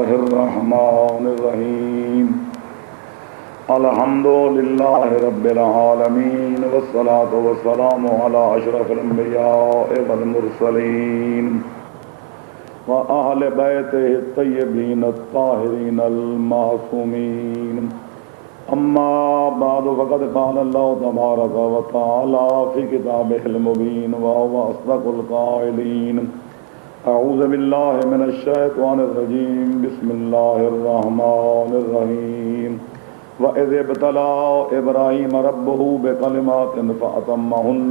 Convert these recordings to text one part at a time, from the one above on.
الله الرحمن الرحيم الحمد لله رب العالمين والصلاة والسلام على أشرف الأنبياء والمرسلين وأهل بيته الطيبين الطاهرين المعصومين أما بعد فقد قال الله تبارك وتعالى في كتابه المبين وهو أصدق القائلين أعوذ بالله من الشيطان الرجيم بسم الله الرحمن الرحيم وَإِذِ ابْتَلَى إِبْرَاهِيمَ رَبُّهُ بِكَلِمَاتٍ فَأَتَمَّهُنَّ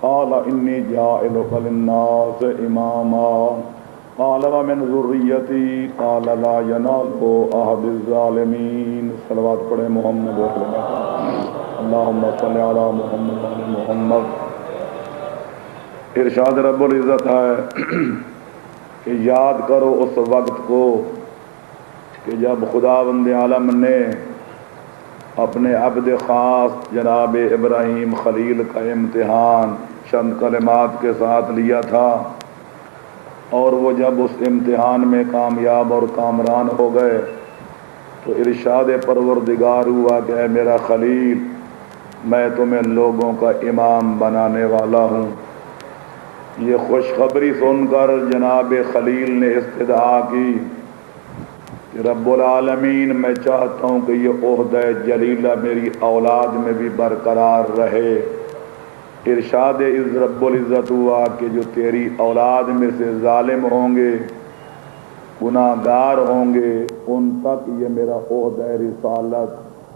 قَالَ إِنِّي جَاعِلُكَ لِلنَّاسِ إِمَامًا قَالَ وَمِنْ ذُرِّيَّتِي قَالَ لَا يَنَالُ عَهْدِ الظَّالِمِينَ صلوات پڑھیں محمد و اہل بیت اللہم صلی علی محمد و آل محمد۔ ارشاد رب العزت ہے کہ یاد کرو اس وقت کو کہ جب خداوند عالم نے اپنے عبد خاص جناب ابراہیم خلیل کا امتحان چند کلمات کے ساتھ لیا تھا، اور وہ جب اس امتحان میں کامیاب اور کامران ہو گئے تو ارشاد پروردگار ہوا کہ اے میرا خلیل، میں تمہیں لوگوں کا امام بنانے والا ہوں۔ یہ خوشخبری سن کر جناب خلیل نے استدعا کی کہ رب العالمین میں چاہتا ہوں کہ یہ عہدہ جلیلہ میری اولاد میں بھی برقرار رہے۔ ارشاد رب العزت ہوا کہ جو تیری اولاد میں سے ظالم ہوں گے، گناہگار ہوں گے، ان تک یہ میرا عہدہ رسالت،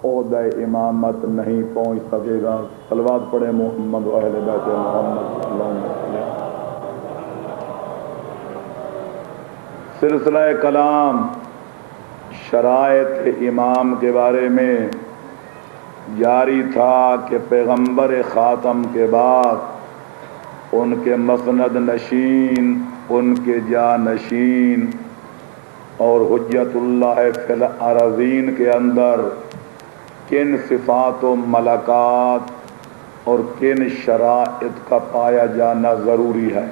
عہدہ امامت نہیں پہنچ سکے گا۔ صلوات پڑھیں محمد و اہل بیت محمد اللہم صلی۔ سلسلہ کلام شرائط امام کے بارے میں جاری تھا کہ پیغمبر خاتم کے بعد ان کے مسند نشین، ان کے جانشین اور حجت اللہ فی الارضین کے اندر کن صفات و ملکات اور کن شرائط کا پایا جانا ضروری ہے۔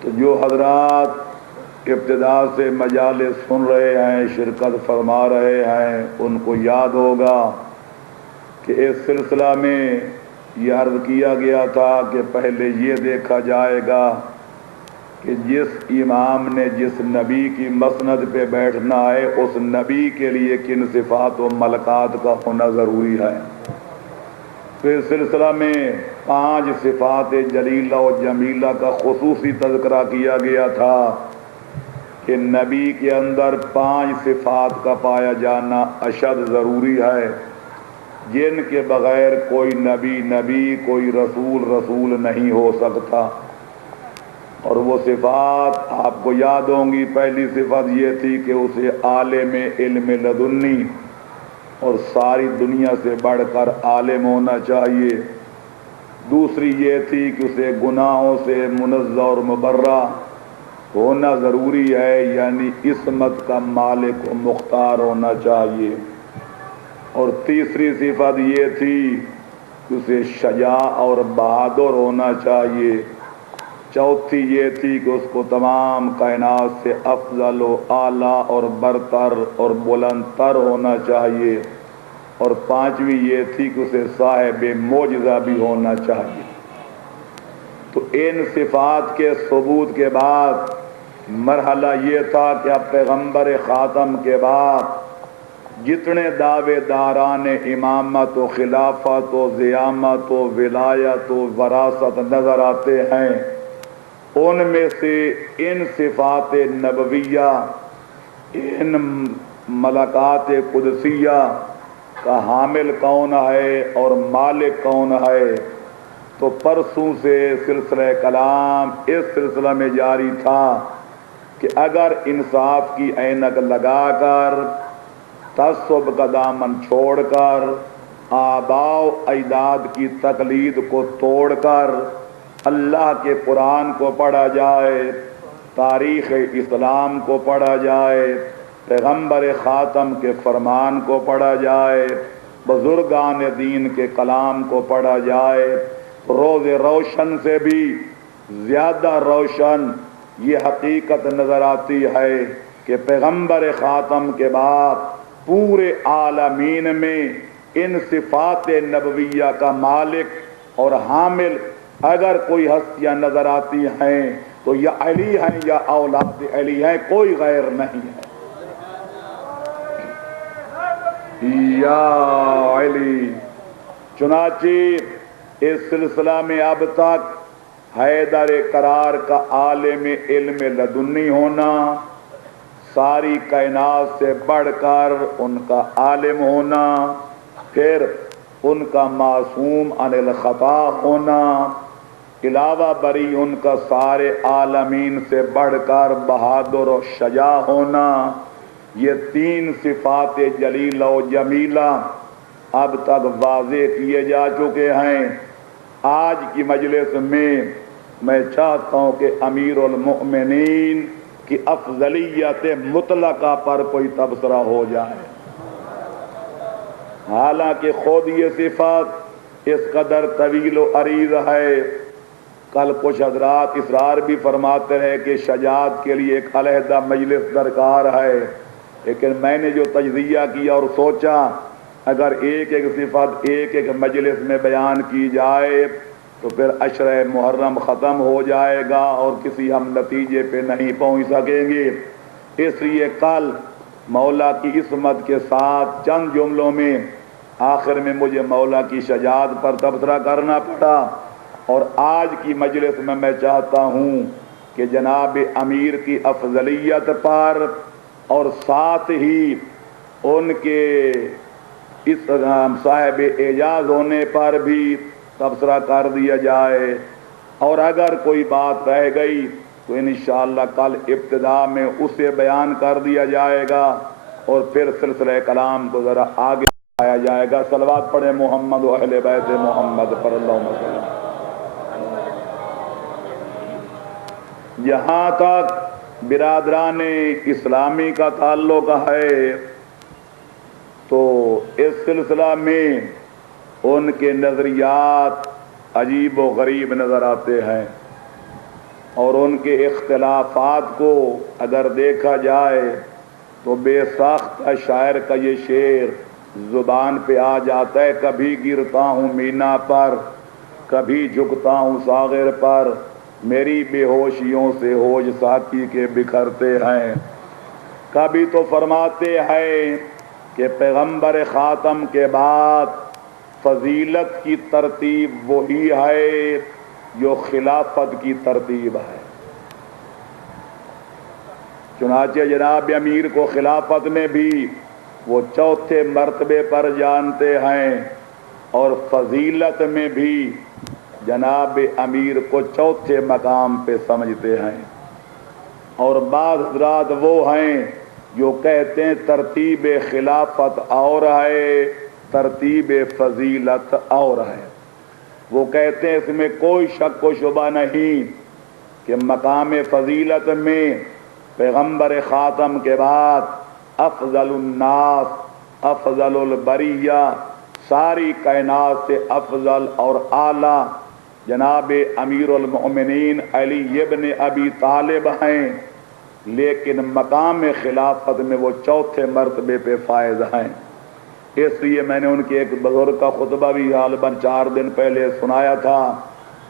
تو جو حضرات ابتدا سے مجالس سن رہے ہیں، شرکت فرما رہے ہیں، ان کو یاد ہوگا کہ اس سلسلہ میں یہ عرض کیا گیا تھا کہ پہلے یہ دیکھا جائے گا کہ جس امام نے جس نبی کی مسند پہ بیٹھنا ہے، اس نبی کے لیے کن صفات و ملکات کا ہونا ضروری ہے۔ تو اس سلسلہ میں 5 صفات جلیلہ و جمیلہ کا خصوصی تذکرہ کیا گیا تھا کہ نبی کے اندر 5 صفات کا پایا جانا اشد ضروری ہے، جن کے بغیر کوئی نبی، کوئی رسول نہیں ہو سکتا۔ اور وہ صفات آپ کو یاد ہوں گی۔ پہلی صفت یہ تھی کہ اسے عالم علم لدنی اور ساری دنیا سے بڑھ کر عالم ہونا چاہیے۔ دوسری یہ تھی کہ اسے گناہوں سے منزہ اور مبرہ ہونا ضروری ہے، یعنی عصمت کا مالک و مختار ہونا چاہیے۔ اور تیسری صفت یہ تھی کہ اسے شجاع اور بہادر ہونا چاہیے۔ چوتھی یہ تھی کہ اس کو تمام کائنات سے افضل و اعلیٰ اور برتر اور بلند تر ہونا چاہیے۔ اور 5ویں یہ تھی کہ اسے صاحب معجزہ بھی ہونا چاہیے۔ تو ان صفات کے ثبوت کے بعد مرحلہ یہ تھا کہ اب پیغمبر خاتم کے بعد جتنے دعوے داران امامت و خلافت و زعامت و ولایت و وراثت نظر آتے ہیں، ان میں سے ان صفات نبویہ، ان ملکات قدسیہ کا حامل کون ہے اور مالک کون ہے۔ تو پرسوں سے سلسلہ کلام اس سلسلہ میں جاری تھا کہ اگر انصاف کی عینک لگا کر، تعصب کا دامن چھوڑ کر، آباء و اجداد کی تقلید کو توڑ کر اللہ کے قرآن کو پڑھا جائے، تاریخ اسلام کو پڑھا جائے، پیغمبر خاتم کے فرمان کو پڑھا جائے، بزرگان دین کے کلام کو پڑھا جائے، روز روشن سے بھی زیادہ روشن یہ حقیقت نظر آتی ہے کہ پیغمبر خاتم کے بعد پورے عالمین میں ان صفات نبویہ کا مالک اور حامل اگر کوئی ہستیاں نظر آتی ہیں تو یا علی ہیں یا اولاد علی ہیں، کوئی غیر نہیں ہے۔ یا علی، چنانچہ اس سلسلہ میں اب تک حیدر قرار کا عالم علم لدنی ہونا، ساری کائنات سے بڑھ کر ان کا عالم ہونا، پھر ان کا معصوم عن الخطا ہونا، علاوہ بری ان کا سارے عالمین سے بڑھ کر بہادر و شجاع ہونا، یہ تین صفات جلیلہ و جمیلہ اب تک واضح کیے جا چکے ہیں۔ آج کی مجلس میں چاہتا ہوں کہ امیر المؤمنین کی افضلیت مطلقہ پر کوئی تبصرہ ہو جائے۔ حالانکہ خود یہ صفات اس قدر طویل و عریض ہے، کل کچھ حضرات اصرار بھی فرماتے ہیں کہ شجاعت کے لیے ایک علیحدہ مجلس درکار ہے، لیکن میں نے جو تجزیہ کیا اور سوچا اگر ایک ایک صفت ایک ایک مجلس میں بیان کی جائے تو پھر عشرہ محرم ختم ہو جائے گا اور کسی ہم نتیجے پہ نہیں پہنچ سکیں گے۔ اس لیے کل مولا کی عصمت کے ساتھ چند جملوں میں آخر میں مجھے مولا کی شجاعت پر تبصرہ کرنا پڑا، اور آج کی مجلس میں میں چاہتا ہوں کہ جناب امیر کی افضلیت پر اور ساتھ ہی ان کے اس صاحب اعجاز ہونے پر بھی تبصرہ کر دیا جائے، اور اگر کوئی بات رہ گئی تو انشاءاللہ کل ابتدا میں اسے بیان کر دیا جائے گا اور پھر سلسلہ کلام کو ذرا آگے آیا جائے گا۔ صلوات پڑھیں محمد و اہل بیت محمد پر اللہم صلی اللہ۔ جہاں تک برادران اسلامی کا تعلق ہے تو اس سلسلہ میں ان کے نظریات عجیب و غریب نظر آتے ہیں، اور ان کے اختلافات کو اگر دیکھا جائے تو بے ساختہ شاعر کا یہ شعر زبان پہ آ جاتا ہے، کبھی گرتا ہوں مینا پر، کبھی جھکتا ہوں ساغر پر، میری بے ہوشیوں سے ہوش ساقی کے بکھرتے ہیں۔ کبھی تو فرماتے ہیں کہ پیغمبر خاتم کے بعد فضیلت کی ترتیب وہی ہے جو خلافت کی ترتیب ہے۔ چنانچہ جناب امیر کو خلافت میں بھی وہ چوتھے مرتبے پر جانتے ہیں، اور فضیلت میں بھی جناب امیر کو چوتھے مقام پہ سمجھتے ہیں۔ اور بعض حضرات وہ ہیں جو کہتے ہیں ترتیب خلافت اور ہے، ترتیب فضیلت اور ہے۔ وہ کہتے ہیں اس میں کوئی شک و شبہ نہیں کہ مقام فضیلت میں پیغمبر خاتم کے بعد افضل الناس، افضل البریہ، ساری کائنات سے افضل اور اعلیٰ جناب امیر المؤمنین علی ابن ابی طالب ہیں، لیکن مقام خلافت میں وہ چوتھے مرتبے پہ فائز ہیں۔ اس لیے میں نے ان کے ایک بزرگ کا خطبہ بھی غالباً 4 دن پہلے سنایا تھا۔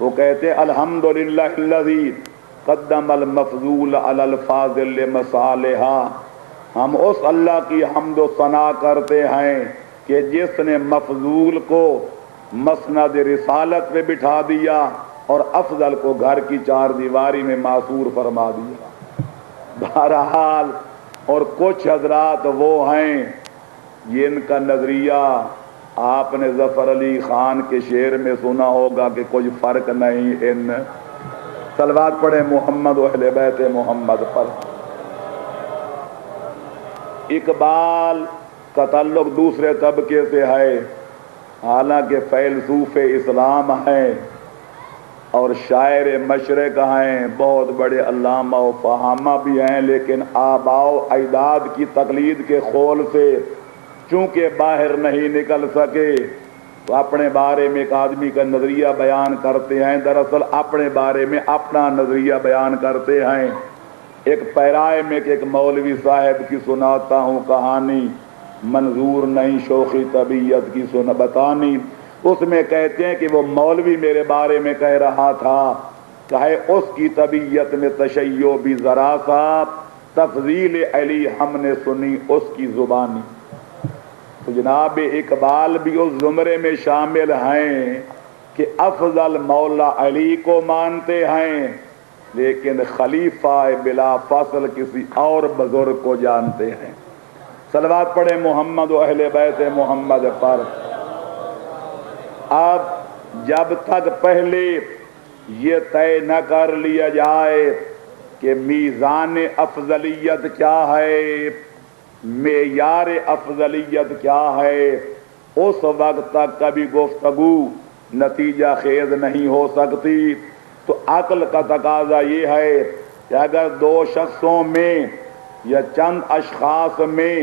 وہ کہتے الحمدللہ الذی قدم المفضول علی الفاضل لمصالحہ، ہم اس اللہ کی حمد و ثنا کرتے ہیں کہ جس نے مفضول کو مسند رسالت پہ بٹھا دیا اور افضل کو گھر کی 4 دیواری میں معصور فرما دیا۔ بہرحال اور کچھ حضرات وہ ہیں جن کا نظریہ آپ نے ظفر علی خان کے شعر میں سنا ہوگا کہ کچھ فرق نہیں ان، صلوات پڑھیں محمد و اہل بیت محمد پر۔ اقبال کا تعلق دوسرے طبقے سے ہے، حالانکہ فیلسوف اسلام ہیں اور شاعر مشرق ہیں، بہت بڑے علامہ و فہامہ بھی ہیں، لیکن آباء و اجداد کی تقلید کے خول سے چونکہ باہر نہیں نکل سکے تو اپنے بارے میں ایک آدمی کا نظریہ بیان کرتے ہیں، دراصل اپنے بارے میں اپنا نظریہ بیان کرتے ہیں۔ ایک پیرائے میں ایک مولوی صاحب کی سناتا ہوں کہانی، منظور نہیں شوخی طبیعت کی بتانی۔ اس میں کہتے ہیں کہ وہ مولوی میرے بارے میں کہہ رہا تھا، چاہے اس کی طبیعت میں تشیع بھی ذرا سا، تفضیل علی ہم نے سنی اس کی زبانی۔ تو جناب اقبال بھی اس زمرے میں شامل ہیں کہ افضل مولا علی کو مانتے ہیں، لیکن خلیفہ بلا فصل کسی اور بزرگ کو جانتے ہیں۔ صلوات پڑھیں محمد و اہل بیت محمد پر۔ اب جب تک پہلے یہ طے نہ کر لیا جائے کہ میزان افضلیت کیا ہے، معیار افضلیت کیا ہے، اس وقت تک کبھی گفتگو نتیجہ خیز نہیں ہو سکتی۔ تو عقل کا تقاضا یہ ہے کہ اگر دو شخصوں میں یا چند اشخاص میں،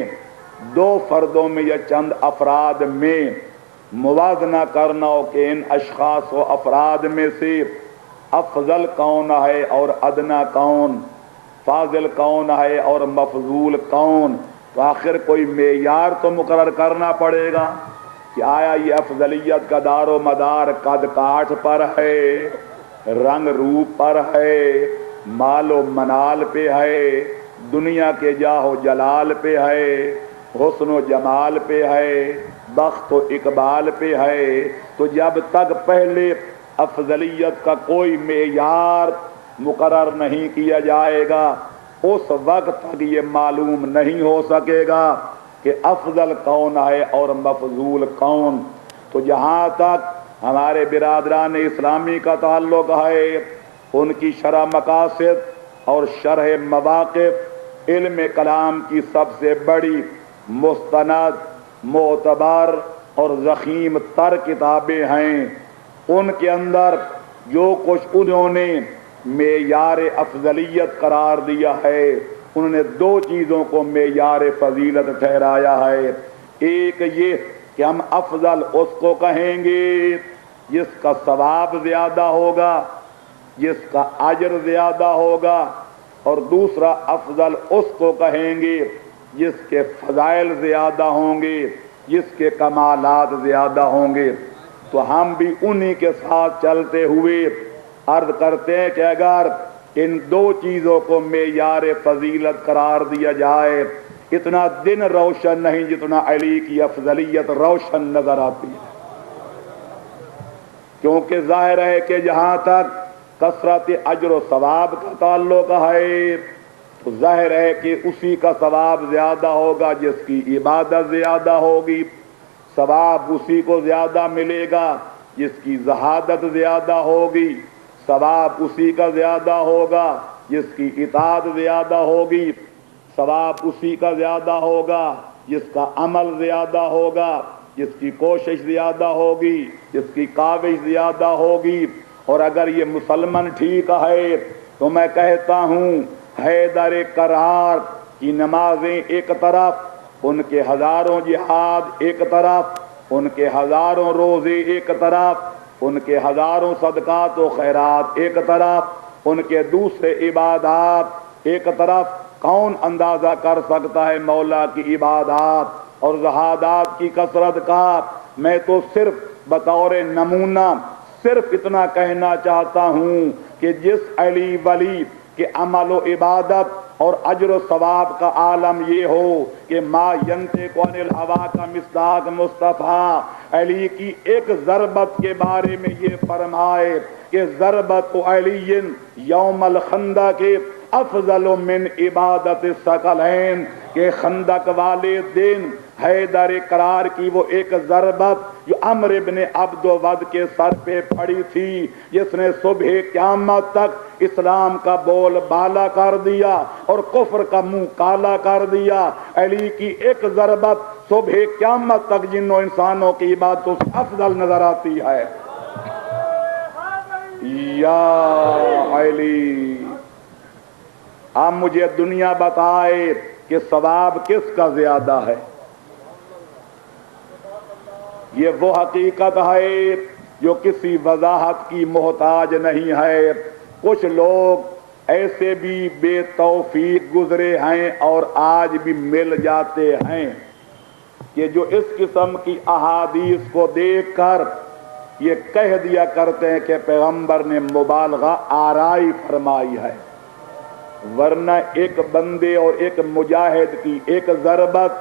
دو فردوں میں یا چند افراد میں موازنہ کرنا ہو کہ ان اشخاص و افراد میں سے افضل کون ہے اور ادنا کون، فاضل کون ہے اور مفضول کون، تو آخر کوئی معیار تو مقرر کرنا پڑے گا کہ آیا یہ افضلیت کا دار و مدار قد کاٹ پر ہے، رنگ روپ پر ہے، مال و منال پہ ہے، دنیا کے جاہ و جلال پہ ہے، حسن و جمال پہ ہے، بخت و اقبال پہ ہے۔ تو جب تک پہلے افضلیت کا کوئی معیار مقرر نہیں کیا جائے گا، اس وقت تک یہ معلوم نہیں ہو سکے گا کہ افضل کون ہے اور مفضول کون۔ تو جہاں تک ہمارے برادران اسلامی کا تعلق ہے، ان کی شرح مقاصد اور شرح مواقف علم کلام کی سب سے بڑی مستند، معتبر اور ضخیم تر کتابیں ہیں۔ ان کے اندر جو کچھ انہوں نے معیار افضلیت قرار دیا ہے، انہوں نے دو چیزوں کو معیار فضیلت ٹھہرایا ہے۔ ایک یہ کہ ہم افضل اس کو کہیں گے جس کا ثواب زیادہ ہوگا، جس کا اجر زیادہ ہوگا، اور دوسرا افضل اس کو کہیں گے جس کے فضائل زیادہ ہوں گے، جس کے کمالات زیادہ ہوں گے۔ تو ہم بھی انہی کے ساتھ چلتے ہوئے عرض کرتے ہیں کہ اگر ان دو چیزوں کو معیار فضیلت قرار دیا جائے، اتنا دن روشن نہیں جتنا علی کی افضلیت روشن نظر آتی ہے۔ کیونکہ ظاہر ہے کہ جہاں تک کثرت اجر و ثواب کا تعلق ہے، تو ظاہر ہے کہ اسی کا ثواب زیادہ ہوگا جس کی عبادت زیادہ ہوگی، ثواب اسی کو زیادہ ملے گا جس کی زہادت زیادہ ہوگی، ثواب اسی کا زیادہ ہوگا جس کی اطاعت زیادہ ہوگی، ثواب اسی کا زیادہ ہوگا جس کا عمل زیادہ ہوگا، جس کی کوشش زیادہ ہوگی، جس کی کاوش زیادہ ہوگی۔ اور اگر یہ مسلمان ٹھیک ہے تو میں کہتا ہوں حیدر کرار کی نمازیں ایک طرف، ان کے ہزاروں جہاد ایک طرف، ان کے ہزاروں روزے ایک طرف، ان کے ہزاروں صدقات و خیرات ایک طرف، ان کے دوسرے عبادات ایک طرف، کون اندازہ کر سکتا ہے مولا کی عبادات اور زہادات کی کثرت کا؟ میں تو صرف بطور نمونہ صرف اتنا کہنا چاہتا ہوں کہ جس علی ولی کہ عمل و عبادت اور اجر و ثواب کا عالم یہ ہو کہ ما ینطق عن الہوا کا مصداق مصطفیٰ علی کی ایک ضربت کے بارے میں یہ فرمائے کہ ضربت علی یوم الخندق کے افضل من عبادت الثقلین، کہ خندق والے دن حیدر قرار کی وہ ایک ضربت جو عمرو بن عبد ود کے سر پہ پڑی تھی، جس نے صبح قیامت تک اسلام کا بول بالا کر دیا اور کفر کا منہ کالا کر دیا، علی کی ایک ضربت صبح قیامت تک جنوں انسانوں کی عبادتوں سے افضل نظر آتی ہے۔ یا علی، اب مجھے دنیا بتائے کہ ثواب کس کا زیادہ ہے؟ یہ وہ حقیقت ہے جو کسی وضاحت کی محتاج نہیں ہے۔ کچھ لوگ ایسے بھی بے توفیق گزرے ہیں اور آج بھی مل جاتے ہیں کہ جو اس قسم کی احادیث کو دیکھ کر یہ کہہ دیا کرتے ہیں کہ پیغمبر نے مبالغہ آرائی فرمائی ہے، ورنہ ایک بندے اور ایک مجاہد کی ایک ضربت،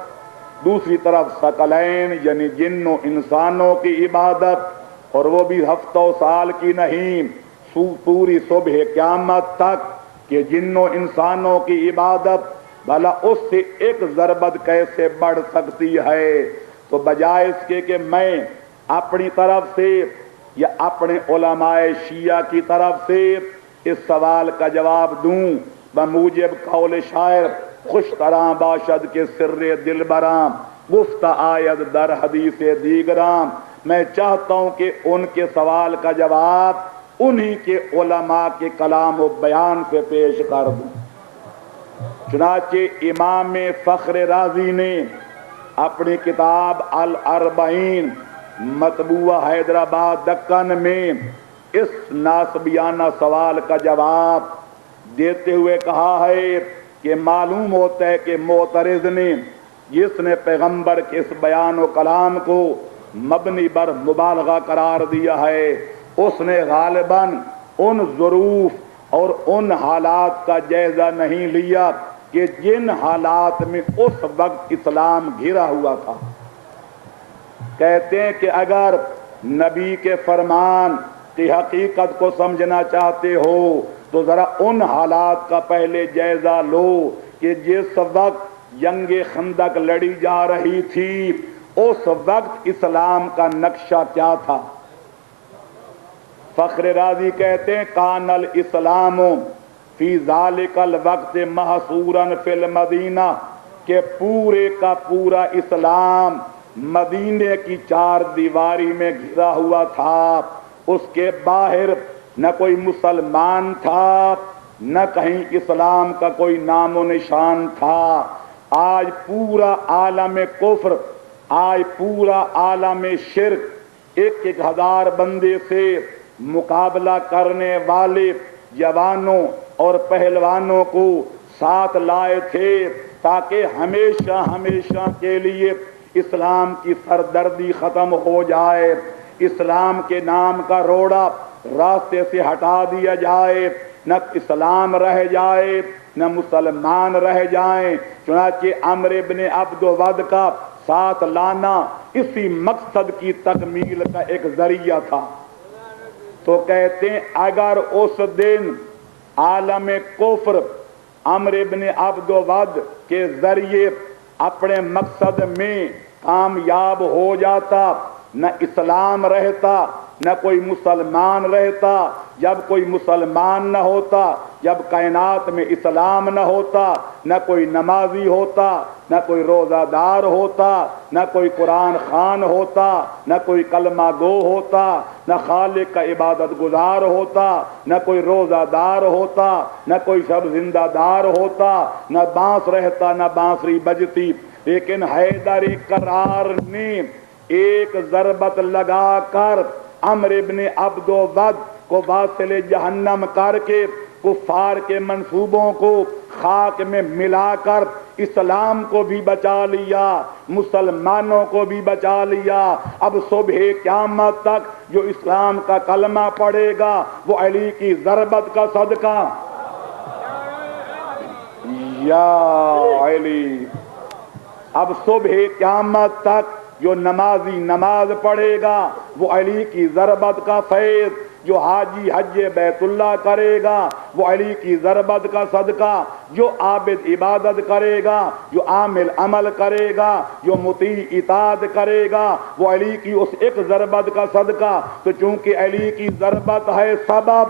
دوسری طرف ثقلین یعنی جن و انسانوں کی عبادت، اور وہ بھی ہفتوں سال کی نہیں، پوری صبح قیامت تک کہ جن و انسانوں کی عبادت، بھلا اس سے ایک ضربت کیسے بڑھ سکتی ہے؟ تو بجائے اس کے کہ میں اپنی طرف سے یا اپنے علماء شیعہ کی طرف سے اس سوال کا جواب دوں، بموجب قول شاعر خوش طرح باشد کے سر دل برام گفت آید در حدیث دیگرام، میں چاہتا ہوں کہ ان کے سوال کا جواب انہی کے علماء کے کلام و بیان سے پیش کر دوں۔ چنانچہ امام فخر رازی نے اپنی کتاب الاربعین مطبوعہ حیدرآباد دکن میں اس ناسبیانہ سوال کا جواب دیتے ہوئے کہا ہے کہ معلوم ہوتا ہے کہ معترض نے جس نے پیغمبر کے اس بیان و کلام کو مبنی بر مبالغہ قرار دیا ہے، اس نے غالباً ان ظروف اور ان حالات کا جائزہ نہیں لیا کہ جن حالات میں اس وقت اسلام گھرا ہوا تھا۔ کہتے ہیں کہ اگر نبی کے فرمان کی حقیقت کو سمجھنا چاہتے ہو تو ذرا ان حالات کا پہلے جائزہ لو کہ جس وقت جنگ خندق لڑی جا رہی تھی اس وقت اسلام کا نقشہ کیا تھا۔ فخر رازی کہتے ہیں کان الاسلام فی ذالک الوقت محصورا فی المدینہ، کہ پورے کا پورا اسلام مدینے کی چار دیواری میں گھرا ہوا تھا، اس کے باہر نہ کوئی مسلمان تھا، نہ کہیں اسلام کا کوئی نام و نشان تھا۔ آج پورا عالم کفر، آج پورا عالم شرک 1,000 بندے سے مقابلہ کرنے والے جوانوں اور پہلوانوں کو ساتھ لائے تھے تاکہ ہمیشہ ہمیشہ کے لیے اسلام کی سردردی ختم ہو جائے، اسلام کے نام کا روڑا راستے سے ہٹا دیا جائے، نہ اسلام رہ جائے نہ مسلمان رہ جائیں۔ چنانچہ عمرو بن عبد ود کا ساتھ لانا اسی مقصد کی تکمیل کا ایک ذریعہ تھا۔ تو کہتے ہیں اگر اس دن عالم کفر عمرو بن عبد ود کے ذریعے اپنے مقصد میں کامیاب ہو جاتا، نہ اسلام رہتا نہ کوئی مسلمان رہتا۔ جب کوئی مسلمان نہ ہوتا، جب کائنات میں اسلام نہ ہوتا، نہ کوئی نمازی ہوتا، نہ کوئی روزہ دار ہوتا، نہ کوئی قرآن خوان ہوتا، نہ کوئی کلمہ گو ہوتا، نہ خالق کا عبادت گزار ہوتا، نہ کوئی روزہ دار ہوتا، نہ کوئی شب زندہ دار ہوتا، نہ بانس رہتا نہ بانسری بجتی۔ لیکن حیدر کرار نے ایک ضربت لگا کر عمرو بن عبد ود کو واصل جہنم کر کے کفار کے منصوبوں کو خاک میں ملا کر اسلام کو بھی بچا لیا، مسلمانوں کو بھی بچا لیا۔ اب صبح قیامت تک جو اسلام کا کلمہ پڑھے گا وہ علی کی ضربت کا صدقہ یا علی، اب صبح قیامت تک جو نمازی نماز پڑھے گا وہ علی کی ضربت کا فیض، جو حاجی حج بیت اللہ کرے گا وہ علی کی ضربت کا صدقہ، جو عابد عبادت کرے گا، جو عامل عمل کرے گا، جو مطیع اطاعت کرے گا وہ علی کی اس ایک ضربت کا صدقہ۔ تو چونکہ علی کی ضربت ہے سبب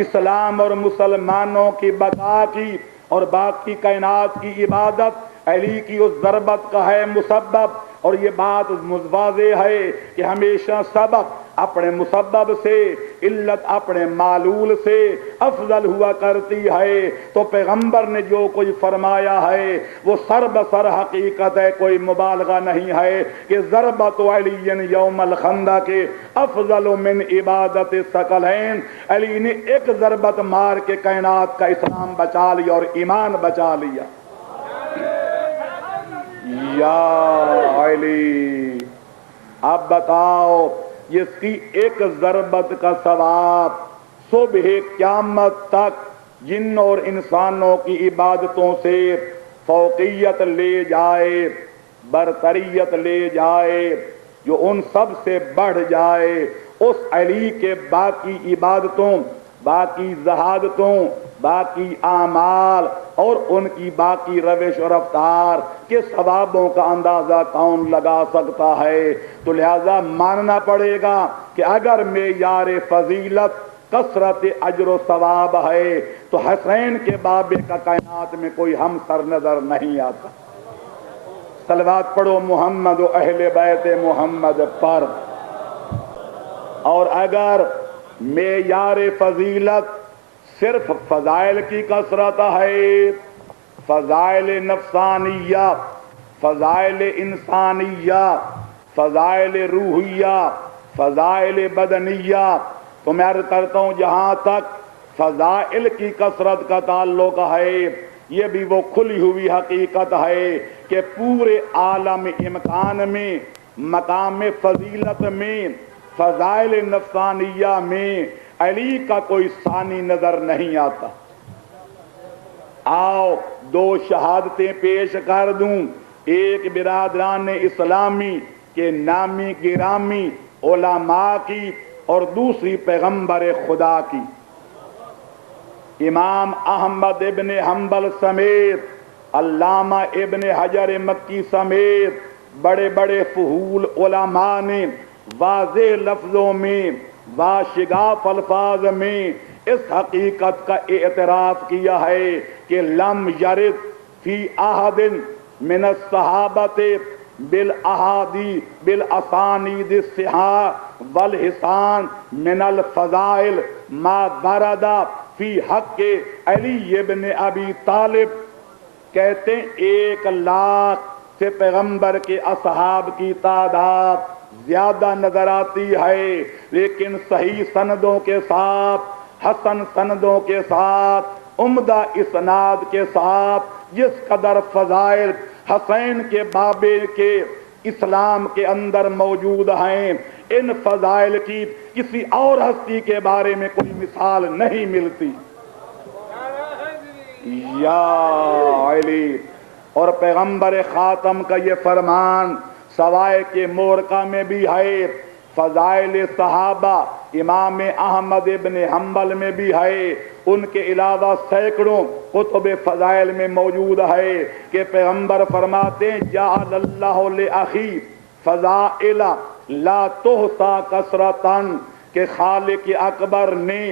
اسلام اور مسلمانوں کی بقا کی اور باقی کائنات کی عبادت، علی کی اس ضربت کا ہے مسبب، اور یہ بات واضح ہے کہ ہمیشہ سبب اپنے مسبب سے، علت اپنے معلول سے افضل ہوا کرتی ہے، تو پیغمبر نے جو کچھ فرمایا ہے وہ سر بسر حقیقت ہے، کوئی مبالغہ نہیں ہے کہ ضربت علی یوم الخندق کے افضل من عبادت ثقلین، علی نے ایک ضربت مار کے کائنات کا اسلام بچا لیا اور ایمان بچا لیا۔ یا علی، اب بتاؤ اس کی ایک ضربت کا ثواب صبح قیامت تک جن اور انسانوں کی عبادتوں سے فوقیت لے جائے، برتریت لے جائے، جو ان سب سے بڑھ جائے، اس علی کے باقی عبادتوں، باقی زہادتوں، باقی اعمال اور ان کی باقی روش و رفتار کے ثوابوں کا اندازہ کون لگا سکتا ہے؟ تو لہذا ماننا پڑے گا کہ اگر معیار فضیلت کثرت اجر و ثواب ہے تو حسین کے بابے کا کائنات میں کوئی ہمسر نظر نہیں آتا۔ صلوات پڑھو محمد و اہل بیت محمد پر۔ اور اگر معیار فضیلت صرف فضائل کی کثرت ہے، فضائل نفسانیہ، فضائل انسانیہ، فضائل روحیہ، فضائل بدنیہ، تو میں عرض کرتا ہوں جہاں تک فضائل کی کثرت کا تعلق ہے، یہ بھی وہ کھلی ہوئی حقیقت ہے کہ پورے عالم امکان میں، مقام فضیلت میں، فضائل نفسانیہ میں علی کا کوئی ثانی نظر نہیں آتا۔ آؤ دو شہادتیں پیش کر دوں، ایک برادران اسلامی کے نامی گرامی علماء کی اور دوسری پیغمبر خدا کی۔ امام احمد ابن حنبل سمیت، علامہ ابن حجر مکی سمیت بڑے بڑے فحول علماء نے واضح لفظوں میں، باشگاف الفاظ میں اس حقیقت کا اعتراف کیا ہے کہ لم یرد فی احد من الصحابۃ بالاسانید الصحاح والحسان من الفضائل ما ورد فی حق علی ابن ابی طالب۔ کہتے ہیں 1,00,000 سے پیغمبر کے اصحاب کی تعداد زیادہ نظر آتی ہے، لیکن صحیح سندوں کے ساتھ، حسن سندوں کے ساتھ، عمدہ اسناد کے ساتھ جس قدر فضائل حسین کے بابے کے اسلام کے اندر موجود ہیں، ان فضائل کی کسی اور ہستی کے بارے میں کوئی مثال نہیں ملتی۔ یا علی، اور پیغمبر خاتم کا یہ فرمان سوائے کے مورکہ میں بھی ہے، فضائل صحابہ امام احمد ابن حنبل میں بھی ہے، ان کے علاوہ سینکڑوں کتب فضائل میں موجود ہے کہ پیغمبر فرماتے ہیں جعل اللہ لأخی فضائل لا تحصى کثرتاً، کہ خالق اکبر نے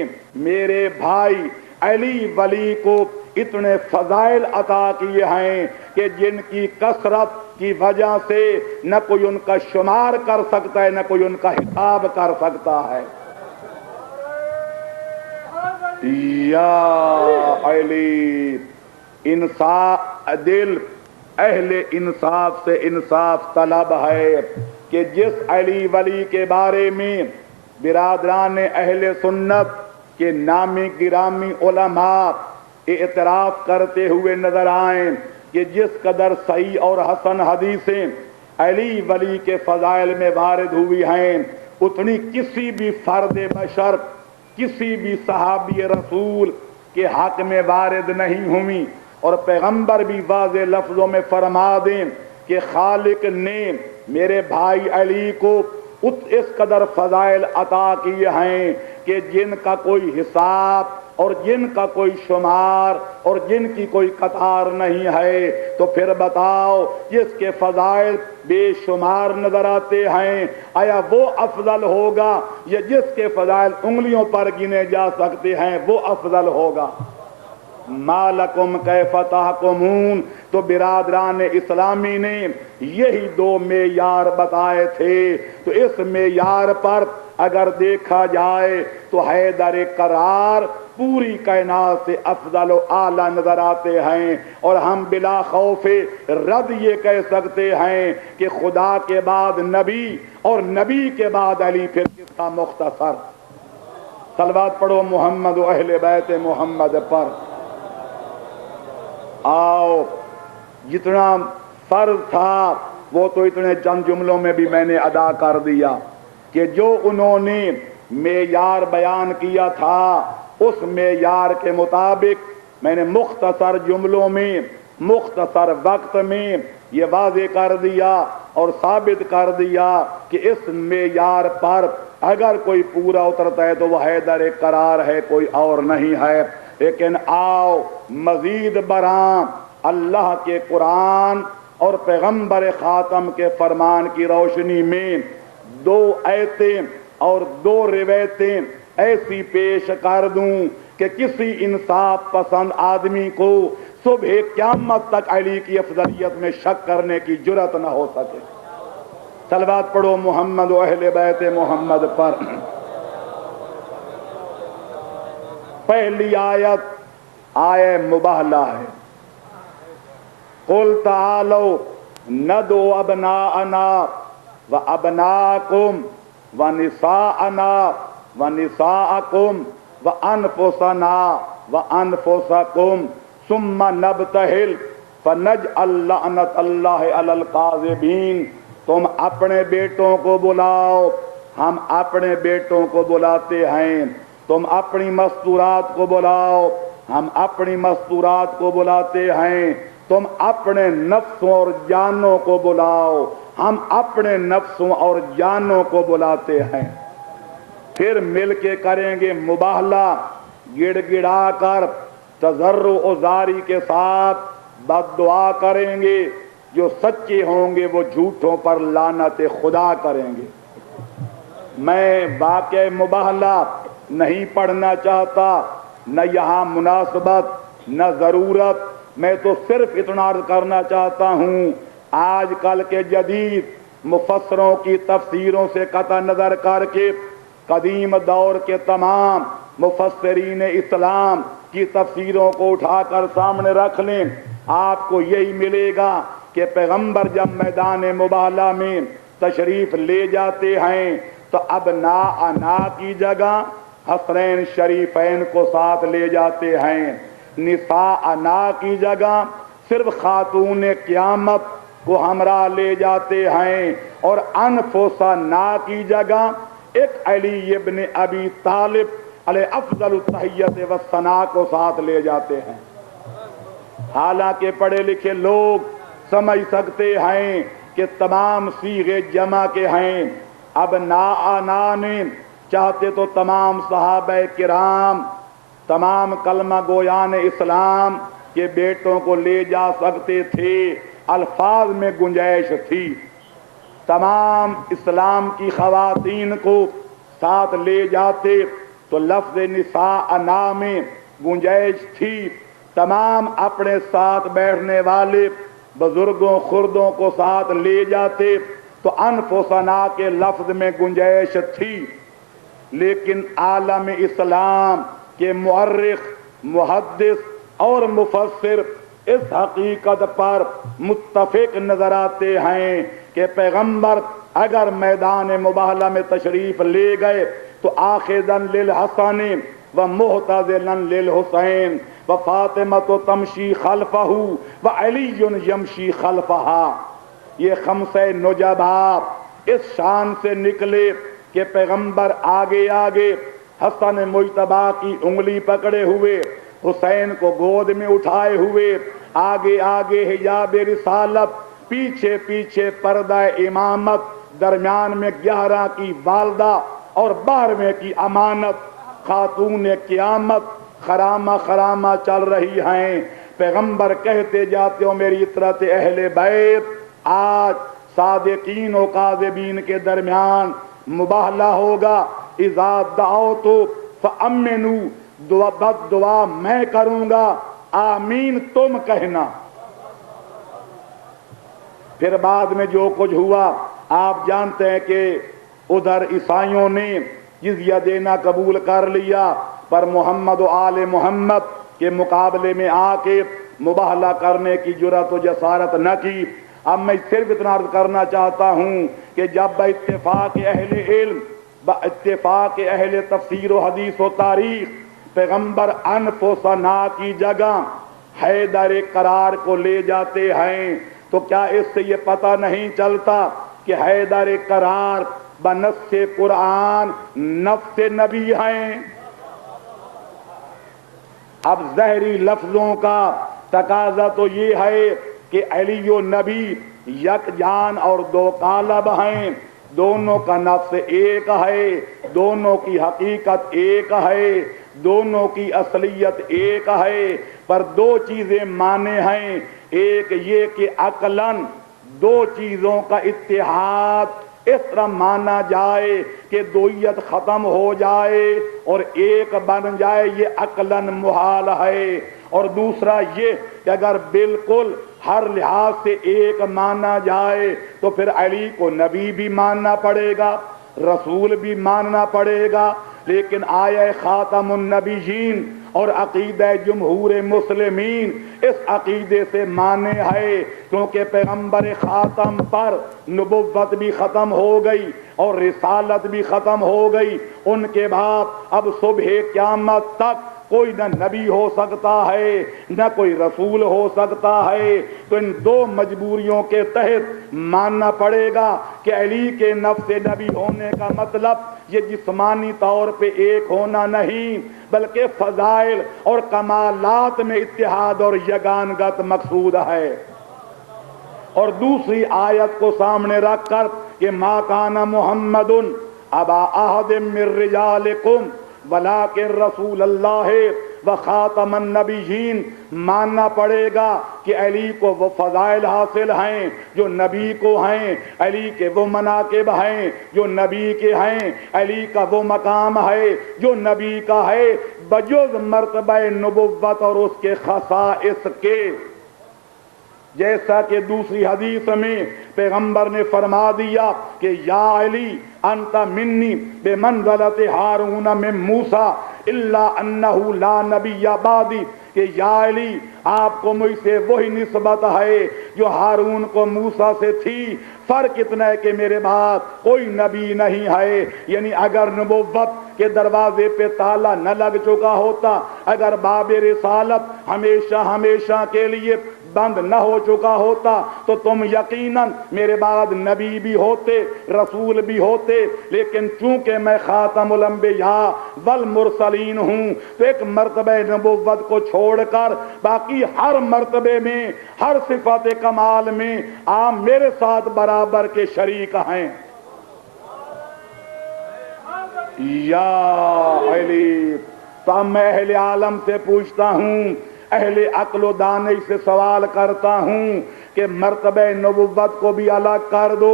میرے بھائی علی ولی کو اتنے فضائل عطا کیے ہیں کہ جن کی کثرت کی وجہ سے نہ کوئی ان کا شمار کر سکتا ہے، نہ کوئی ان کا حساب کر سکتا ہے۔ یا علی، انصاف دل اہل انصاف سے انصاف طلب ہے کہ جس علی ولی کے بارے میں برادران اہل سنت کے نامی گرامی علماء اعتراف کرتے ہوئے نظر آئیں کہ جس قدر صحیح اور حسن حدیثیں علی ولی کے فضائل میں وارد ہوئی ہیں، اتنی کسی بھی فرد بشر، کسی بھی صحابی رسول کے حق میں وارد نہیں ہوئی۔ اور پیغمبر بھی واضح لفظوں میں فرما دیں کہ خالق نے میرے بھائی علی کو اس قدر فضائل عطا کیے ہیں کہ جن کا کوئی حساب اور جن کا کوئی شمار اور جن کی کوئی قطار نہیں ہے۔ تو پھر بتاؤ جس کے فضائل بے شمار نظر آتے ہیں، آیا وہ افضل ہوگا یا جس کے فضائل انگلیوں پر گنے جا سکتے ہیں وہ افضل ہوگا؟ ما لکم کیف تحکمون۔ تو برادران اسلامی نے یہی دو معیار بتائے تھے، تو اس معیار پر اگر دیکھا جائے تو حیدر قرار پوری کائنات سے افضل و اعلیٰ نظر آتے ہیں، اور ہم بلا خوف رد یہ کہہ سکتے ہیں کہ خدا کے بعد نبی اور نبی کے بعد علی، پھر کس کا مختصر؟ صلوات پڑھو محمد و اہل بیت محمد پر۔ آؤ، جتنا فرض تھا وہ تو اتنے چند جملوں میں بھی میں نے ادا کر دیا کہ جو انہوں نے معیار بیان کیا تھا اس معیار کے مطابق میں نے مختصر جملوں میں مختصر وقت میں یہ واضح کر دیا اور ثابت کر دیا کہ اس معیار پر اگر کوئی پورا اترتا ہے تو وہ حیدر قرار ہے، کوئی اور نہیں ہے۔ لیکن آؤ مزید برآں اللہ کے قرآن اور پیغمبر خاتم کے فرمان کی روشنی میں دو آیتیں اور دو روایتیں ایسی پیش کر دوں کہ کسی انصاف پسند آدمی کو صبح قیامت تک علی کی افضلیت میں شک کرنے کی جرات نہ ہو سکے۔ صلوات پڑھو محمد و اہل بیت محمد پر۔ پہلی آیت آیہ مباہلہ ہے، قل تعالوا ندعو ابناءنا وابناءکم ونساءنا ونساءکم وانفسنا وانفسکم ثم نبتہل فنجعل لعنت اللہ علی الکاذبین۔ تم اپنے بیٹوں کو بلاؤ، ہم اپنے بیٹوں کو بلاتے ہیں، تم اپنی مستورات کو بلاؤ، ہم اپنی مستورات کو بلاتے ہیں، تم اپنے نفسوں اور جانوں کو بلاؤ، ہم اپنے نفسوں اور جانوں کو بلاتے ہیں۔ پھر مل کے کریں گے مباہلہ، گڑ گڑا کر تضرع و زاری کے ساتھ بد دعا کریں گے، جو سچے ہوں گے وہ جھوٹوں پر لعنت خدا کریں گے۔ میں واقع مباہلہ نہیں پڑھنا چاہتا، نہ یہاں مناسبت نہ ضرورت، میں تو صرف اتنا عرض کرنا چاہتا ہوں آج کل کے جدید مفسروں کی تفسیروں سے قطع نظر کر کے قدیم دور کے تمام مفسرین اسلام کی تفسیروں کو اٹھا کر سامنے رکھ لیں، آپ کو یہی ملے گا کہ پیغمبر جب میدان مباہلہ میں تشریف لے جاتے ہیں تو ابناء کی جگہ حسنین شریفین کو ساتھ لے جاتے ہیں، نساء کی جگہ صرف خاتون قیامت کو ہمراہ لے جاتے ہیں، اور انفسنا کی جگہ ایک علی ابن ابی طالب علیہ افضل التحیت والثناء کو ساتھ لے جاتے ہیں۔ حالانکہ پڑھے لکھے لوگ سمجھ سکتے ہیں کہ تمام صیغے جمع کے ہیں، ابناء نے چاہتے تو تمام صحابہ کرام، تمام کلمہ گویان اسلام کے بیٹوں کو لے جا سکتے تھے، الفاظ میں گنجائش تھی، تمام اسلام کی خواتین کو ساتھ لے جاتے تو لفظ نساء میں گنجائش تھی، تمام اپنے ساتھ بیٹھنے والے بزرگوں خردوں کو ساتھ لے جاتے تو انفسنا کے لفظ میں گنجائش تھی۔ لیکن عالم اسلام کے مورخ، محدث اور مفسر اس حقیقت پر متفق نظر آتے ہیں کہ پیغمبر اگر میدان مباہلہ میں تشریف لے گئے تو آخذا للحسن و محتضلا للحسین و فاطمۃ تمشی خلفہ و علی یمشی خلفہا۔ یہ خمسہ نجبا اس شان سے نکلے کہ پیغمبر آگے آگے حسن مجتبی کی انگلی پکڑے ہوئے، حسین کو گود میں اٹھائے ہوئے، آگے آگے حجاب رسالت، پیچھے پیچھے پردہ امامت، درمیان میں 11 کی والدہ اور 12ویں کی امانت، خاتون قیامت خرامہ خرامہ چل رہی ہیں۔ پیغمبر کہتے جاتے ہو میری اطرت اہل بیت، آج صادقین و کاذبین کے درمیان مباہلہ ہوگا، اذا دعوت فامنوا، بد دعا میں کروں گا، آمین تم کہنا۔ پھر بعد میں جو کچھ ہوا آپ جانتے ہیں کہ ادھر عیسائیوں نے جزیہ دینا قبول کر لیا، پر محمد و آل محمد کے مقابلے میں آ کے مباہلہ کرنے کی جرأت و جسارت نہ کی۔ اب میں صرف اتنا عرض کرنا چاہتا ہوں کہ جب اتفاق اہل علم، اتفاق اہل تفسیر و حدیث و تاریخ پیغمبر انف و ثنا کی جگہ حیدر قرار کو لے جاتے ہیں، تو کیا اس سے یہ پتہ نہیں چلتا کہ حیدر قرار بنص قرآن نفس نبی ہیں؟ اب ظاہری لفظوں کا تقاضا تو یہ ہے کہ علی و نبی یک جان اور دو قالب ہیں، دونوں کا نفس ایک ہے، دونوں کی حقیقت ایک ہے، دونوں کی اصلیت ایک ہے، پر دو چیزیں مانے ہیں۔ ایک یہ کہ عقلاً دو چیزوں کا اتحاد اس طرح مانا جائے کہ دوئیت ختم ہو جائے اور ایک بن جائے، یہ عقلاً محال ہے۔ اور دوسرا یہ کہ اگر بالکل ہر لحاظ سے ایک مانا جائے تو پھر علی کو نبی بھی ماننا پڑے گا، رسول بھی ماننا پڑے گا، لیکن آیہ خاتم النبیین اور عقیدہ جمہور مسلمین اس عقیدے سے مانے ہے، کیونکہ پیغمبر خاتم پر نبوت بھی ختم ہو گئی اور رسالت بھی ختم ہو گئی۔ ان کے بعد اب صبح قیامت تک کوئی نہ نبی ہو سکتا ہے نہ کوئی رسول ہو سکتا ہے، تو ان دو مجبوریوں کے تحت ماننا پڑے گا کہ علی کے نفس نبی ہونے کا مطلب یہ جسمانی طور پہ ایک ہونا نہیں، بلکہ فضائل اور کمالات میں اتحاد اور یگانگت مقصود ہے۔ اور دوسری آیت کو سامنے رکھ کر کہ ما کان محمد ابا احد من رجالکم ولیکن رسول اللہ وخاتم النبیین، ماننا پڑے گا کہ علی کو وہ فضائل حاصل ہیں جو نبی کو ہیں، علی کے وہ مناقب ہیں جو نبی کے ہیں، علی کا وہ مقام ہے جو نبی کا ہے، بجز مرتبہ نبوت اور اس کے خصائص کے۔ جیسا کہ دوسری حدیث میں پیغمبر نے فرما دیا کہ یا علی انت منی بمنزلت ہارون من موسیٰ الا انہ لا نبی بعدی، کہ یا علی آپ کو مجھ سے وہی نسبت ہے جو ہارون کو موسیٰ سے تھی، فرق اتنا ہے کہ میرے بعد کوئی نبی نہیں ہے۔ یعنی اگر نبوت کے دروازے پہ تالا نہ لگ چکا ہوتا، اگر باب رسالت ہمیشہ ہمیشہ کے لیے بند نہ ہو چکا ہوتا تو تم یقیناً میرے بعد نبی بھی ہوتے، رسول بھی ہوتے، لیکن چونکہ میں خاتم الانبیاء والمرسلین ہوں تو ایک مرتبہ نبوت کو چھوڑ کر باقی ہر مرتبے میں، ہر صفت کمال میں آپ میرے ساتھ برابر کے شریک ہیں۔ یا علی، تو میں اہل عالم سے پوچھتا ہوں، اہل عقل و دانش سے سوال کرتا ہوں کہ مرتبہ نبوت کو بھی الگ کر دو،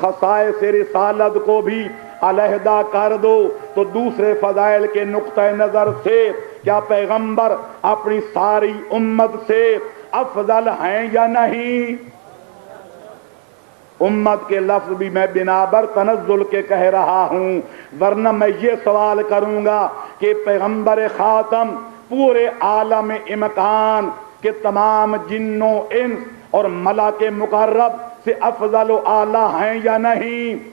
خصائص رسالت کو بھی علیحدہ کر دو، تو دوسرے فضائل کے نقطہ نظر سے کیا پیغمبر اپنی ساری امت سے افضل ہیں یا نہیں؟ امت کے لفظ بھی میں بنابر تنزل کے کہہ رہا ہوں، ورنہ میں یہ سوال کروں گا کہ پیغمبر خاتم پورے عالم امکان کے تمام جنوں انس اور ملائک مقرب سے افضل و اعلیٰ ہیں یا نہیں؟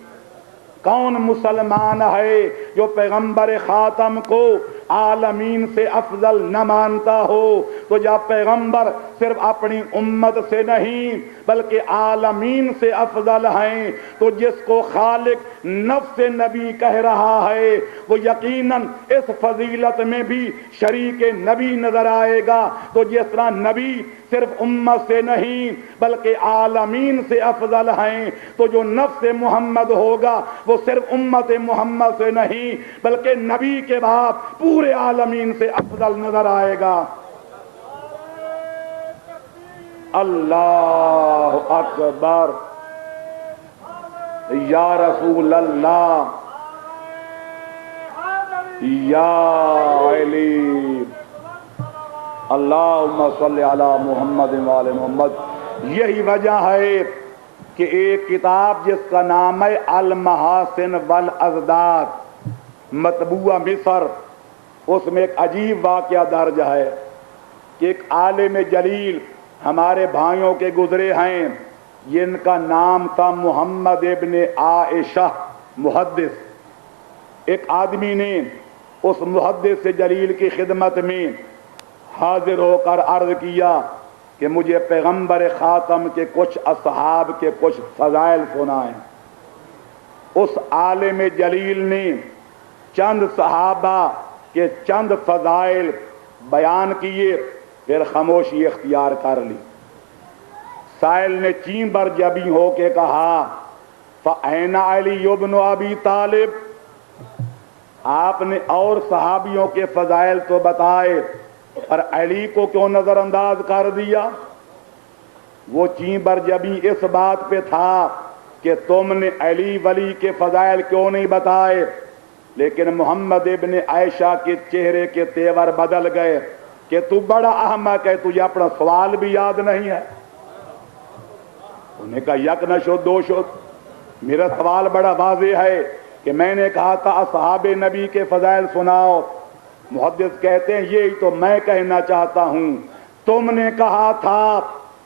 کون مسلمان ہے جو پیغمبر خاتم کو عالمین سے افضل نہ مانتا ہو؟ تو جب پیغمبر صرف اپنی امت سے نہیں بلکہ عالمین سے افضل ہیں، تو جس کو خالق نفس نبی کہہ رہا ہے وہ یقیناً اس فضیلت میں بھی شریک نبی نظر آئے گا۔ تو جس طرح نبی صرف امت سے نہیں بلکہ عالمین سے افضل ہیں، تو جو نفس محمد ہوگا وہ صرف امت محمد سے نہیں بلکہ نبی کے بعد پورے عالمین سے افضل نظر آئے گا۔ اللہ اکبر، یا رسول اللہ، یا علی، اللہم صلی علی محمد وعلی محمد۔ یہی وجہ ہے کہ کہ ایک کتاب جس کا نام ہے المحاسن والازداد مطبوعہ مصر، اس میں ایک عجیب واقعہ درج ہے کہ ایک عالم جلیل ہمارے بھائیوں کے گزرے ہیں، جن کا نام تھا محمد ابن عائشہ محدث۔ ایک آدمی نے اس محدث جلیل کی خدمت میں حاضر ہو کر عرض کیا کہ مجھے پیغمبر خاتم کے کچھ اصحاب کے کچھ فضائل سنائیں۔ اس عالم جلیل نے چند صحابہ کے چند فضائل بیان کیے، پھر خاموشی اختیار کر لی۔ سائل نے چین بر جبی ہو کے کہا فَأَيْنَ عَلِيُّ بْنُ أَبِي طالب، آپ نے اور صحابیوں کے فضائل تو بتائے پر علی کو کیوں نظر انداز کر دیا؟ وہ چین بر جبی اس بات پہ تھا کہ تم نے علی ولی کے فضائل کیوں نہیں بتائے، لیکن محمد ابن عائشہ کے چہرے کے تیور بدل گئے کہ تو بڑا احمق ہے، تجھے اپنا سوال بھی یاد نہیں ہے۔ انہیں کہا یک نہ شد دو شد، میرا سوال بڑا واضح ہے کہ میں نے کہا تھا اصحاب نبی کے فضائل سناؤ۔ محدث کہتے ہیں یہی تو میں کہنا چاہتا ہوں، تم نے کہا تھا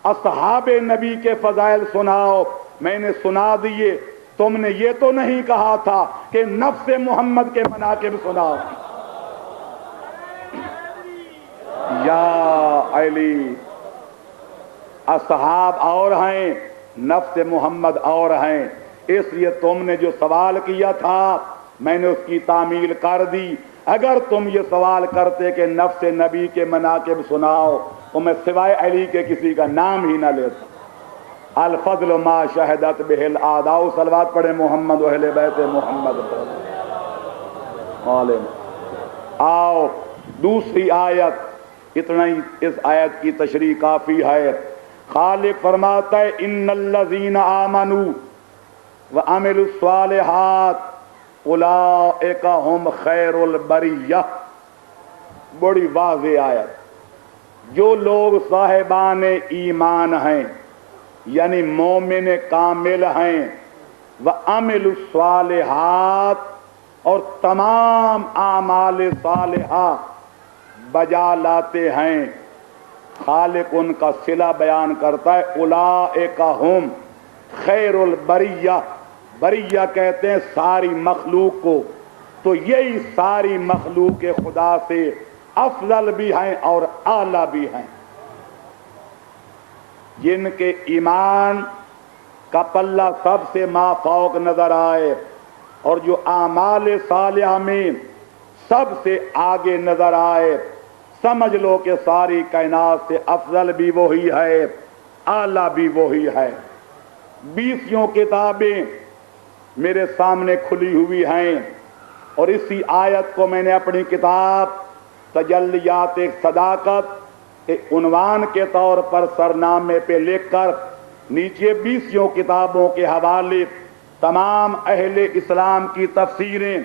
اصحاب نبی کے فضائل سناؤ، میں نے سنا دیے، تم نے یہ تو نہیں کہا تھا کہ نفس محمد کے مناقب سناؤ۔ یا علی، اصحاب اور ہیں، نفس محمد اور ہیں، اس لیے تم نے جو سوال کیا تھا میں نے اس کی تعمیل کر دی۔ اگر تم یہ سوال کرتے کہ نفس نبی کے مناقب سناؤ تو میں سوائے علی کے کسی کا نام ہی نہ لیتا۔ الفضل ما شہدت بہ الاعداء، صلوات پڑھے محمد و اہل بیت محمد عالم۔ آؤ دوسری آیت، اتنا ہی اس آیت کی تشریح کافی ہے۔ خالق فرماتا ہے ان الذین آمنوا وعملوا الصالحات اولئک هم خیر البریہ۔ بڑی واضح آیت۔ جو لوگ صاحبان ایمان ہیں یعنی مومن کامل ہیں، وعملوا الصالحات، اور تمام اعمال صالحہ بجا لاتے ہیں، خالق ان کا صلہ بیان کرتا ہے اولئک ہم خیر البریہ۔ بریہ کہتے ہیں ساری مخلوق کو، تو یہی ساری مخلوق خدا سے افضل بھی ہیں اور اعلیٰ بھی ہیں، جن کے ایمان کا پلہ سب سے مافوق نظر آئے اور جو اعمال صالحہ میں سب سے آگے نظر آئے، سمجھ لو کہ ساری کائنات سے افضل بھی وہی ہے، اعلیٰ بھی وہی ہے۔ 20 کتابیں میرے سامنے کھلی ہوئی ہیں، اور اسی آیت کو میں نے اپنی کتاب تجلیات صداقت ایک عنوان کے طور پر سرنامے پہ لکھ کر نیچے 20 کتابوں کے حوالے، تمام اہل اسلام کی تفسیریں،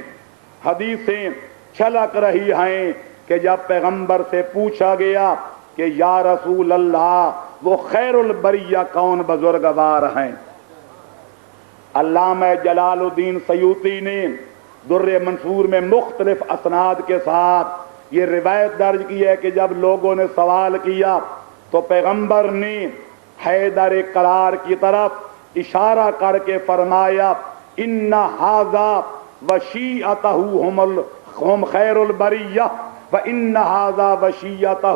حدیثیں چھلک رہی ہیں کہ جب پیغمبر سے پوچھا گیا کہ یا رسول اللہ وہ خیر البریہ کون بزرگوار ہیں، علامہ جلال الدین سیوطی نے در منصور میں مختلف اسناد کے ساتھ یہ روایت درج کی ہے کہ جب لوگوں نے سوال کیا تو پیغمبر نے حیدر قرار کی طرف اشارہ کر کے فرمایا ان ھذا وشیعتہ ہم خیر البریہ وان ھذا وشیعتہ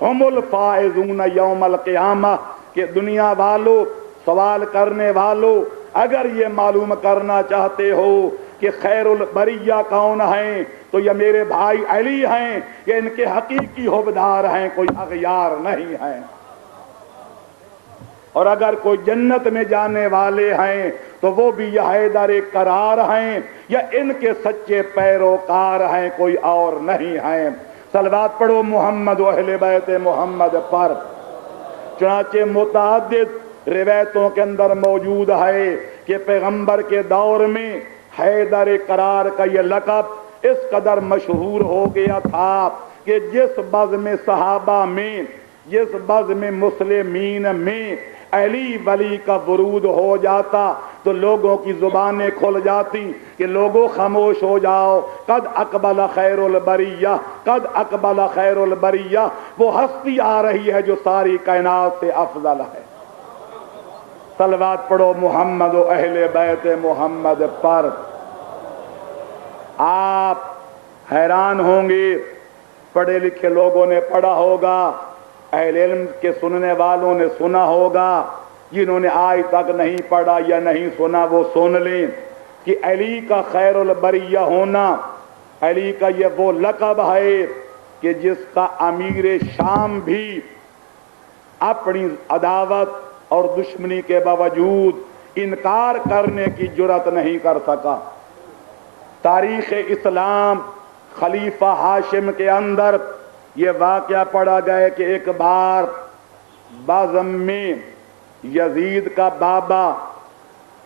ہم الفائزون یوم القیامہ، کہ دنیا والوں، سوال کرنے والوں، اگر یہ معلوم کرنا چاہتے ہو کہ خیر البریہ کون ہیں تو یہ میرے بھائی علی ہیں، یہ ان کے حقیقی حبدار ہیں، کوئی اغیار نہیں ہیں، اور اگر کوئی جنت میں جانے والے ہیں تو وہ بھی یہ حیدر قرار ہیں یا ان کے سچے پیروکار ہیں، کوئی اور نہیں ہیں۔ صلوات پڑھو محمد و اہل بیت محمد پر۔ چنانچہ متعدد روایتوں کے اندر موجود ہے کہ پیغمبر کے دور میں حیدر قرار کا یہ لقب اس قدر مشہور ہو گیا تھا کہ جس بزم صحابہ میں جس بزم مسلمین میں علی ولی کا ورود ہو جاتا تو لوگوں کی زبانیں کھل جاتی کہ لوگوں خاموش ہو جاؤ، قد اقبل خیر البریہ، قد اقبل خیر البریہ، وہ ہستی آ رہی ہے جو ساری کائنات سے افضل ہے۔ صلوات پڑھو محمد و اہل بیت محمد پر۔ آپ حیران ہوں گے، پڑھے لکھے لوگوں نے پڑھا ہوگا، اہل علم کے سننے والوں نے سنا ہوگا، جنہوں نے آج تک نہیں پڑھا یا نہیں سنا وہ سن لیں کہ علی کا خیر البریہ ہونا، علی کا یہ وہ لقب ہے کہ جس کا امیر شام بھی اپنی عداوت اور دشمنی کے باوجود انکار کرنے کی جرات نہیں کر سکا۔ تاریخ اسلام خلیفہ ہاشم کے اندر یہ واقعہ پڑھا گیا کہ ایک بار بزم میں یزید کا بابا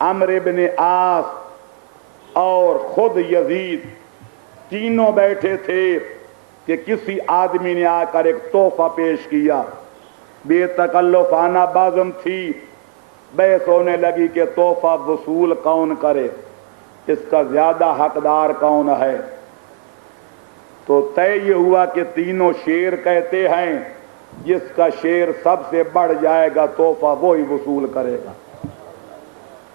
عمرو بن عاص اور خود یزید تینوں بیٹھے تھے کہ کسی آدمی نے آ کر ایک تحفہ پیش کیا، بے تکلفانہ بزم تھی، بحث ہونے لگی کہ تحفہ وصول کون کرے، اس کا زیادہ حقدار کون ہے۔ تو طے یہ ہوا کہ تینوں شعر کہتے ہیں، جس کا شعر سب سے بڑھ جائے گا تحفہ وہی وصول کرے گا۔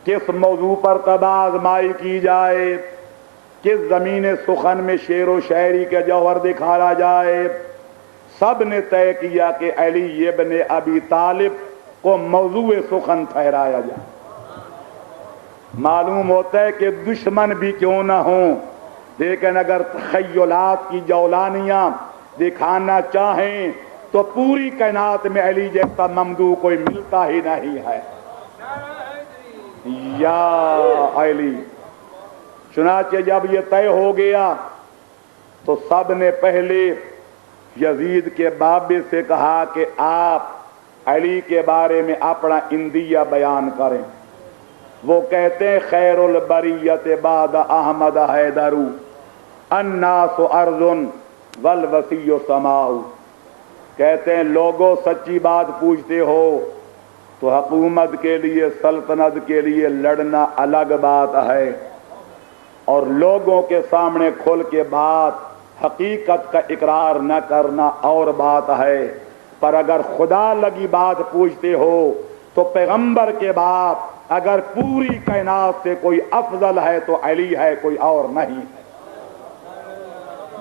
کس موضوع پر تب آزمائی کی جائے، کس زمین سخن میں شعر و شاعری کے جوہر دکھایا جائے، سب نے طے کیا کہ علی ابن ابی طالب کو موضوع سخن ٹھہرایا جائے۔ معلوم ہوتا ہے کہ دشمن بھی کیوں نہ ہوں، لیکن اگر تخیلات کی جولانیاں دکھانا چاہیں تو پوری کائنات میں علی جیسا ممدوح کوئی ملتا ہی نہیں ہے۔ یا علی، چنانچہ جب یہ طے ہو گیا تو سب نے پہلے یزید کے بابے سے کہا کہ آپ علی کے بارے میں اپنا اندیہ بیان کریں۔ وہ کہتے ہیں خیر البریت بعد احمد حیدر الناس ارض والوسیع سماء، کہتے ہیں لوگوں سچی بات پوچھتے ہو تو حکومت کے لیے، سلطنت کے لیے لڑنا الگ بات ہے، اور لوگوں کے سامنے کھل کے بات حقیقت کا اقرار نہ کرنا اور بات ہے۔ پر اگر خدا لگی بات پوچھتے ہو تو پیغمبر کے بعد اگر پوری کائنات سے کوئی افضل ہے تو علی ہے، کوئی اور نہیں ہے۔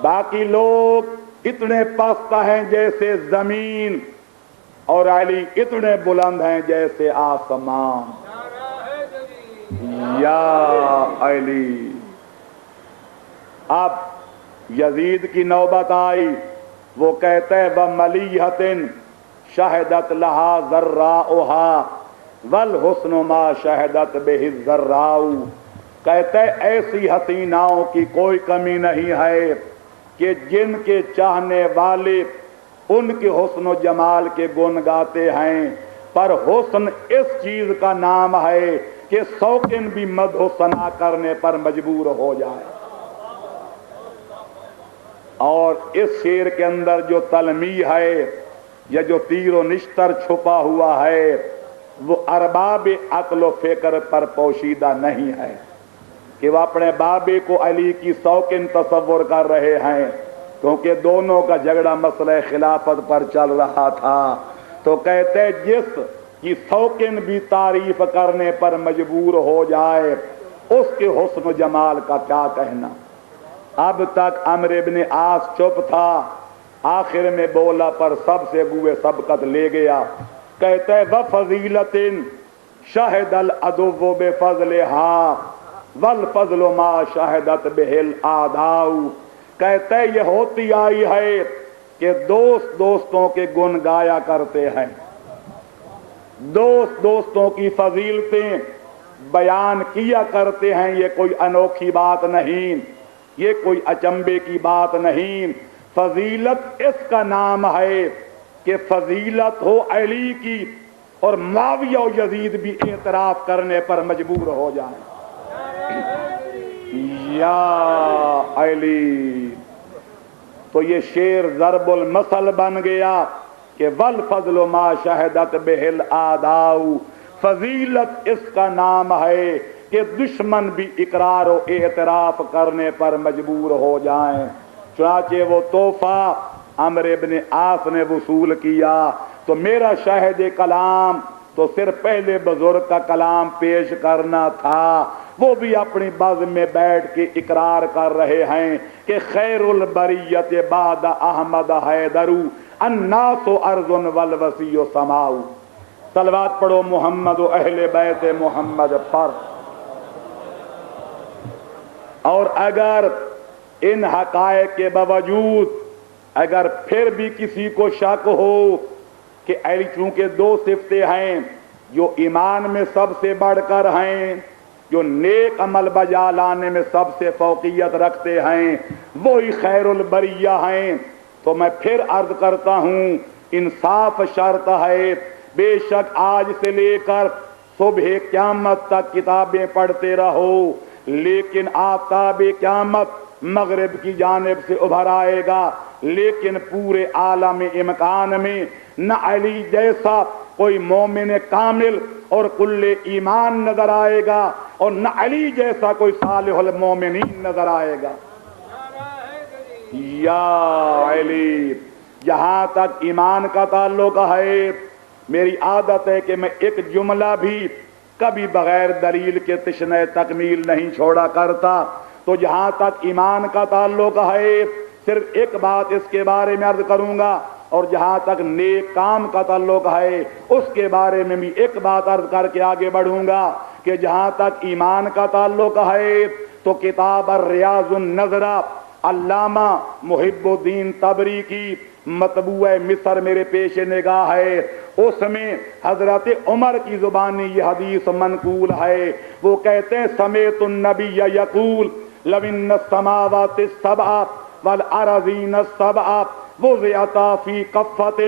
باقی لوگ اتنے پست ہیں جیسے زمین، اور علی اتنے بلند ہیں جیسے آسمان۔ یا علی، اب یزید کی نوبت آئی، وہ کہتے ہیں وَمَلِيَّةٍ شَهِدَتْ لَهَا ذَرَّاؤُهَا وَالْحُسْنُ مَا شَهِدَتْ بِهِ الذَّرَّاءُ، کہتے ہیں ایسی حسیناؤں کی کوئی کمی نہیں ہے کہ جن کے چاہنے والے ان کے حسن و جمال کے گن گاتے ہیں، پر حسن اس چیز کا نام ہے کہ شوقین بھی مدح و ثنا کرنے پر مجبور ہو جائے۔ اور اس شعر کے اندر جو تلمیح ہے یا جو تیر و نشتر چھپا ہوا ہے وہ ارباب عقل و فکر پر پوشیدہ نہیں ہے کہ وہ اپنے بابے کو علی کی شوقین تصور کر رہے ہیں، کیونکہ دونوں کا جھگڑا مسئلہ خلافت پر چل رہا تھا۔ تو کہتے جس کی شوقین بھی تعریف کرنے پر مجبور ہو جائے اس کے حسن و جمال کا کیا کہنا۔ اب تک عمرو بن عاص چپ تھا، آخر میں بولا پر سب سے بوئے سبقت لے گیا۔ کہتے وَفَضِيلَةٍ شَهِدَ الْعَدُوُّ بِفَضْلِهَا وَالْفَضْلُ مَا شَهِدَتْ بِهِ الْأَعْدَاءُ، کہتے یہ ہوتی آئی ہے کہ دوست دوستوں کے گن گایا کرتے ہیں، دوست دوستوں کی فضیلتیں بیان کیا کرتے ہیں، یہ کوئی انوکھی بات نہیں، یہ کوئی اچنبے کی بات نہیں۔ فضیلت اس کا نام ہے کہ فضیلت ہو علی کی اور معاویہ و یزید بھی اعتراف کرنے پر مجبور ہو جائیں۔ یا علی، تو یہ شعر ضرب المثل بن گیا کہ والفضل ما شہدت بہل آداؤ، فضیلت اس کا نام ہے کہ دشمن بھی اقرار و اعتراف کرنے پر مجبور ہو جائیں۔ چنانچہ وہ تحفہ عمرو ابن عاص نے وصول کیا تو میرا شاہد کلام تو صرف پہلے بزرگ کا کلام پیش کرنا تھا، وہ بھی اپنی بزم میں بیٹھ کے اقرار کر رہے ہیں کہ خیر البریت بعد احمد حیدر الناس ارض والوسیع سماء۔ صلوات پڑھو محمد و اہل بیت محمد پر۔ اور اگر ان حقائق کے باوجود اگر پھر بھی کسی کو شک ہو کہ علی چونکہ دو صفتیں ہیں جو ایمان میں سب سے بڑھ کر ہیں، جو نیک عمل بجا لانے میں سب سے فوقیت رکھتے ہیں، وہی خیر البریہ ہیں، تو میں پھر عرض کرتا ہوں انصاف شرط ہے، بے شک آج سے لے کر صبح قیامت تک کتابیں پڑھتے رہو، لیکن آفتاب قیامت مغرب کی جانب سے ابھر آئے گا، لیکن پورے عالم امکان میں نہ علی جیسا کوئی مومن کامل اور کل ایمان نظر آئے گا اور نہ علی جیسا کوئی صالح المومنین نظر آئے گا۔ یا علی، جہاں تک ایمان کا تعلق ہے میری عادت ہے کہ میں ایک جملہ بھی کبھی بغیر دلیل کے تشنہ تکمیل نہیں چھوڑا کرتا، تو جہاں تک ایمان کا تعلق ہے صرف ایک بات اس کے بارے میں عرض کروں گا، اور جہاں تک نیک کام کا تعلق ہے اس کے بارے میں بھی ایک بات عرض کر کے آگے بڑھوں گا کہ جہاں تک ایمان کا تعلق ہے تو کتاب الریاض النظرہ علامہ محب الدین طبری کی مطبوع مصر میرے پیش نگاہ ہے، اس میں حضرت عمر کی زبانی یہ حدیث منقول ہے، وہ کہتے ہیں سمیت النبی یقول لو ان السماوات السبع والارضین السبع وضعتا فی کفۃ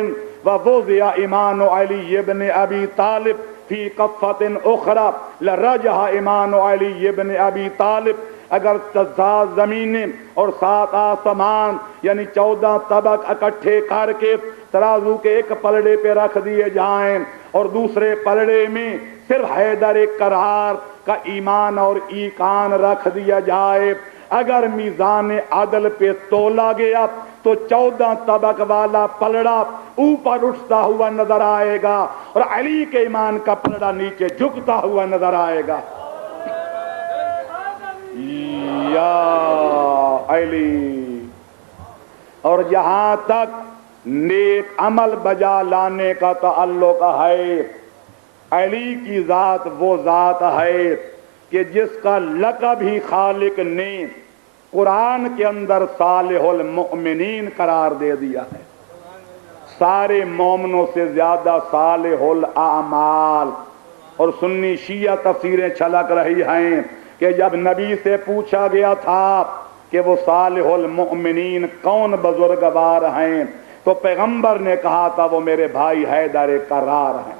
ووضع ایمان علی ابن ابی طالب فی کفۃ اخری لرجح ایمان علی ابن ابی طالب۔ اگر 7 زمینیں اور 7 آسمان یعنی 14 طبق اکٹھے کر کے ترازو کے ایک پلڑے پہ رکھ دیے جائیں اور دوسرے پلڑے میں صرف حیدر کرار کا ایمان اور ایقان رکھ دیا جائے، اگر میزان عدل پہ تولا گیا تو 14 طبق والا پلڑا اوپر اٹھتا ہوا نظر آئے گا اور علی کے ایمان کا پلڑا نیچے جھکتا ہوا نظر آئے گا۔ یا علی، اور جہاں تک نیک عمل بجا لانے کا تعلق ہے، علی کی ذات وہ ذات ہے کہ جس کا لقب ہی خالق نے قرآن کے اندر صالح المؤمنین قرار دے دیا ہے، سارے مومنوں سے زیادہ صالح الاعمال۔ اور سنی شیعہ تفسیریں چھلک رہی ہیں کہ جب نبی سے پوچھا گیا تھا کہ وہ صالح المؤمنین کون بزرگوار ہیں تو پیغمبر نے کہا تھا وہ میرے بھائی حیدر کرار ہیں۔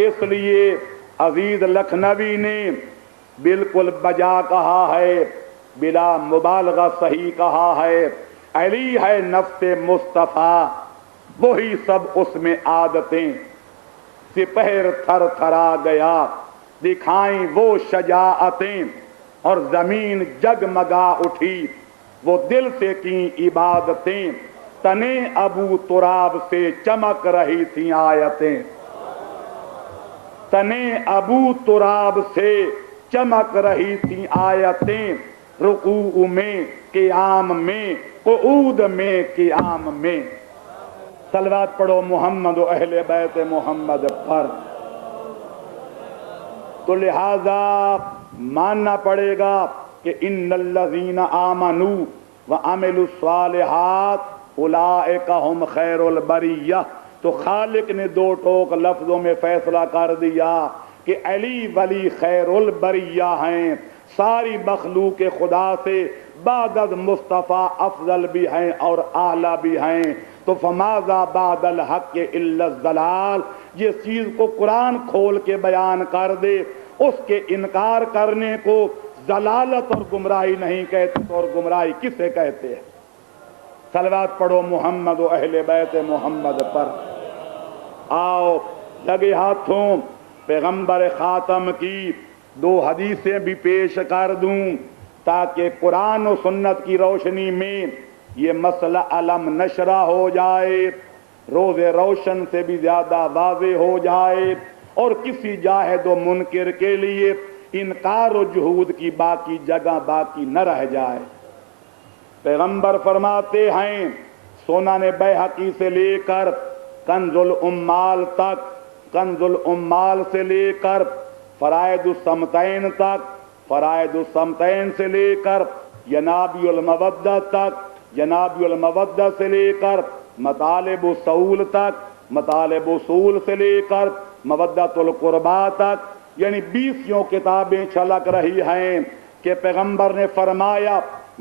اس لیے عزیز لکھنوی نے بالکل بجا کہا ہے، بلا مبالغہ صحیح کہا ہے، علی ہے نفس مصطفیٰ وہی سب اس میں عادتیں، سپہر تھر تھرا گیا دکھائیں وہ شجاعتیں اور زمین جگمگا اٹھی وہ دل سے کی عبادتیں، تنے ابو تراب سے چمک رہی تھیں آیتیں، تنے ابو تراب سے چمک رہی تھیں آیتیں، رکوع میں قیام میں قعود میں قیام میں۔ صلوات پڑھو محمد و اہل بیت محمد پر۔ تو لہذا ماننا پڑے گا کہ ان الذین آمنوا وعملوا الصالحات اولئک هم خیر البریہ۔ تو خالق نے 2 ٹوک لفظوں میں فیصلہ کر دیا کہ علی ولی خیر البریہ ہیں، ساری مخلوق خدا سے بعد از مصطفیٰ افضل بھی ہیں اور اعلیٰ بھی ہیں۔ تو فماذا بعد الحق الا الضلال، جس چیز کو قرآن کھول کے بیان کر دے اس کے انکار کرنے کو ضلالت اور گمراہی نہیں کہتے، اور گمراہی کسے کہتے ہیں؟ صلوات پڑھو محمد و اہل بیت محمد پر۔ آؤ لگے ہاتھوں پیغمبر خاتم کی دو حدیثیں بھی پیش کر دوں تاکہ قرآن و سنت کی روشنی میں یہ مسئلہ علم نشرہ ہو جائے، روز روشن سے بھی زیادہ واضح ہو جائے، اور کسی جاہد و منکر کے لیے انکار و جہود کی باقی جگہ باقی نہ رہ جائے۔ پیغمبر فرماتے ہیں سنن بیہقی سے لے کر کنز الامال تک، کنز الامال سے لے کر فرائض الصمتین تک، فرائض الصمتین سے لے کر ینابیع المودہ تک، ینابیع المودہ سے لے کر مطالب اصول تک، مطالب اصول سے لے کر مودۃ القربا تک، یعنی 20 کتابیں چھلک رہی ہیں کہ پیغمبر نے فرمایا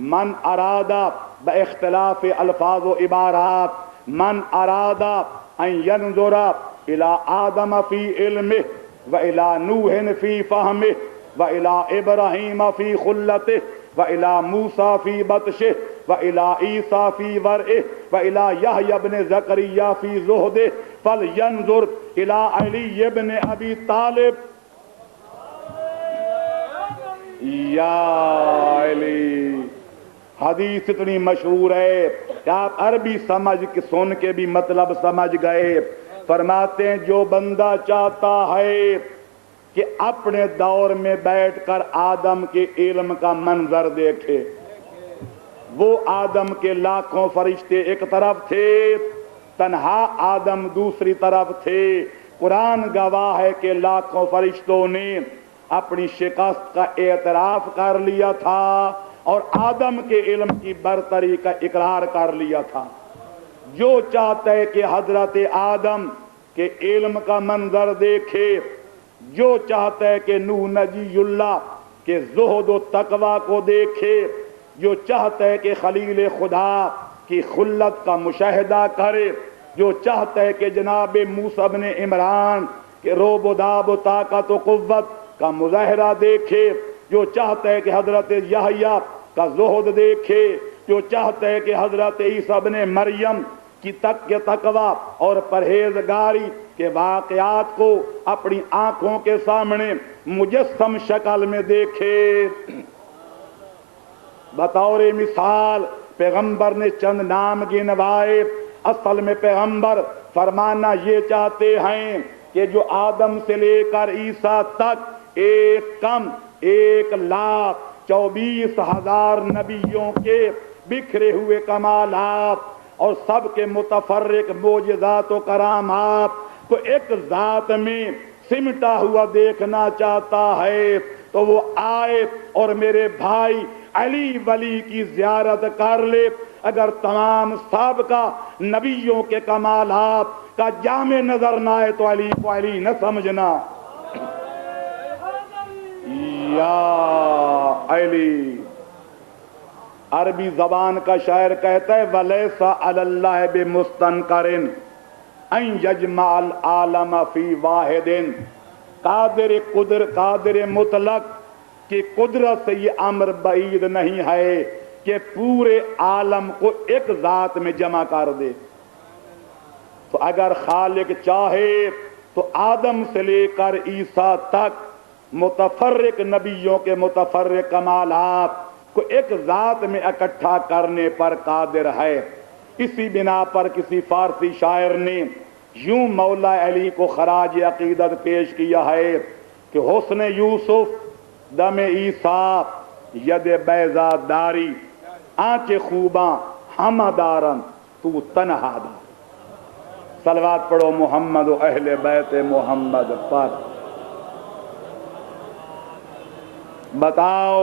من ارادہ باختلاف الفاظ و عبارات، من ارادہ ان ینظر الى آدم فی علمہ وإلى نوح فی فہمہ وإلى ابراہیم فی خلتہ وإلى موسیٰ فی بطشہ وإلى عیسیٰ فی ورعہ وإلى یحییٰ بن زکریا فی زہدہ فلینظر الى علی بن ابی طالب۔ یا علی، حدیث اتنی مشہور ہے کہ آپ عربی سمجھ کے سن کے بھی مطلب سمجھ گئے۔ فرماتے ہیں جو بندہ چاہتا ہے کہ اپنے دور میں بیٹھ کر آدم کے علم کا منظر دیکھے، وہ آدم کے لاکھوں فرشتے ایک طرف تھے، تنہا آدم دوسری طرف تھے، قرآن گواہ ہے کہ لاکھوں فرشتوں نے اپنی شکست کا اعتراف کر لیا تھا اور آدم کے علم کی برتری کا اقرار کر لیا تھا۔ جو چاہتا ہے کہ حضرت آدم کے علم کا منظر دیکھے، جو چاہتا ہے کہ نوح نجی اللہ کے زہد و تقوی کو دیکھے، جو چاہتا ہے کہ خلیل خدا کی خلت کا مشاہدہ کرے، جو چاہتا ہے کہ جناب موسیٰ بن عمران کے روب و داب و طاقت و قوت کا مظاہرہ دیکھے، جو چاہتا ہے کہ حضرت یحییٰ کا زہد دیکھے، جو چاہتا ہے کہ حضرت عیسیٰ بن مریم کی تقوی اور پرہیزگاری کے واقعات کو اپنی آنکھوں کے سامنے مجسم شکل میں دیکھے۔ بطور مثال پیغمبر نے چند نام گنوائے، اصل میں پیغمبر فرمانا یہ چاہتے ہیں کہ جو آدم سے لے کر عیسیٰ تک ایک کم 1,24,000 نبیوں کے بکھرے ہوئے کمالات اور سب کے متفرق معجزات و کرامات کو ایک ذات میں سمٹا ہوا دیکھنا چاہتا ہے تو وہ آئے اور میرے بھائی علی ولی کی زیارت کر لے۔ اگر تمام سابقہ نبیوں کے کمالات کا جامع نظر نہ آئے تو علی کو علی نہ سمجھنا۔ یا علی، عربی زبان کا شاعر کہتا ہے وَلَيْسَ عَلَى اللَّهِ بِمُسْتَنْكَرٍ أَن يَجْمَعَ الْعَالَمَ فِي وَاحِدٍ۔ قادر مطلق کی قدرت سے یہ امر بعید نہیں ہے کہ پورے عالم کو ایک ذات میں جمع کر دے۔ تو اگر خالق چاہے تو آدم سے لے کر عیسیٰ تک متفرق نبیوں کے متفرق کمالات کو ایک ذات میں اکٹھا کرنے پر قادر ہے۔ اسی بنا پر کسی فارسی شاعر نے یوں مولا علی کو خراج عقیدت پیش کیا ہے کہ حسن یوسف دم عیسیٰ ید بیضا داری، آنچ خوباں ہمہ دارن تو تنہا دار۔ صلوات پڑھو محمد و اہل بیت محمد پر۔ بتاؤ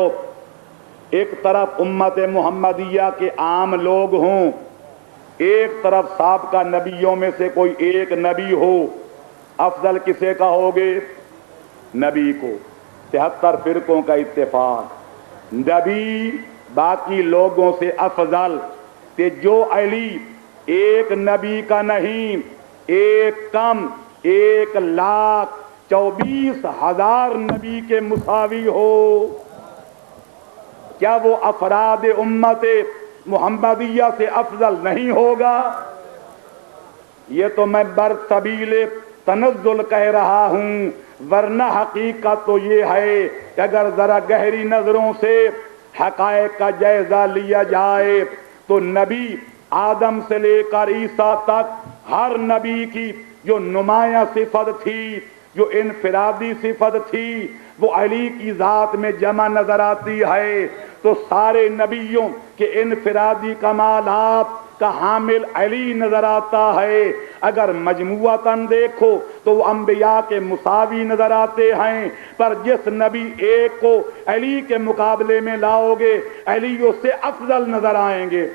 ایک طرف امت محمدیہ کے عام لوگ ہوں، ایک طرف سابقہ نبیوں میں سے کوئی ایک نبی ہو، افضل کسے کا ہوگے؟ نبی کو۔ 73 فرقوں کا اتفاق، نبی باقی لوگوں سے افضل کہ جو علی ایک نبی کا نہیں، ایک کم 1,24,000 نبی کے مساوی ہو۔ کیا وہ افراد امت محمدیہ سے افضل نہیں ہوگا؟ یہ تو میں برسبیل تنزل کہہ رہا ہوں، ورنہ حقیقت تو یہ ہے کہ اگر ذرا گہری نظروں سے حقائق کا جائزہ لیا جائے تو نبی آدم سے لے کر عیسیٰ تک ہر نبی کی جو نمایاں صفت تھی، جو انفرادی صفت تھی، وہ علی کی ذات میں جمع نظر آتی ہے۔ تو سارے نبیوں کے انفرادی کمالات کا حامل علی نظر آتا ہے۔ اگر مجموعتاً دیکھو تو وہ انبیاء کے مساوی نظر آتے ہیں، پر جس نبی ایک کو علی کے مقابلے میں لاؤ گے، علی اس سے افضل نظر آئیں گے،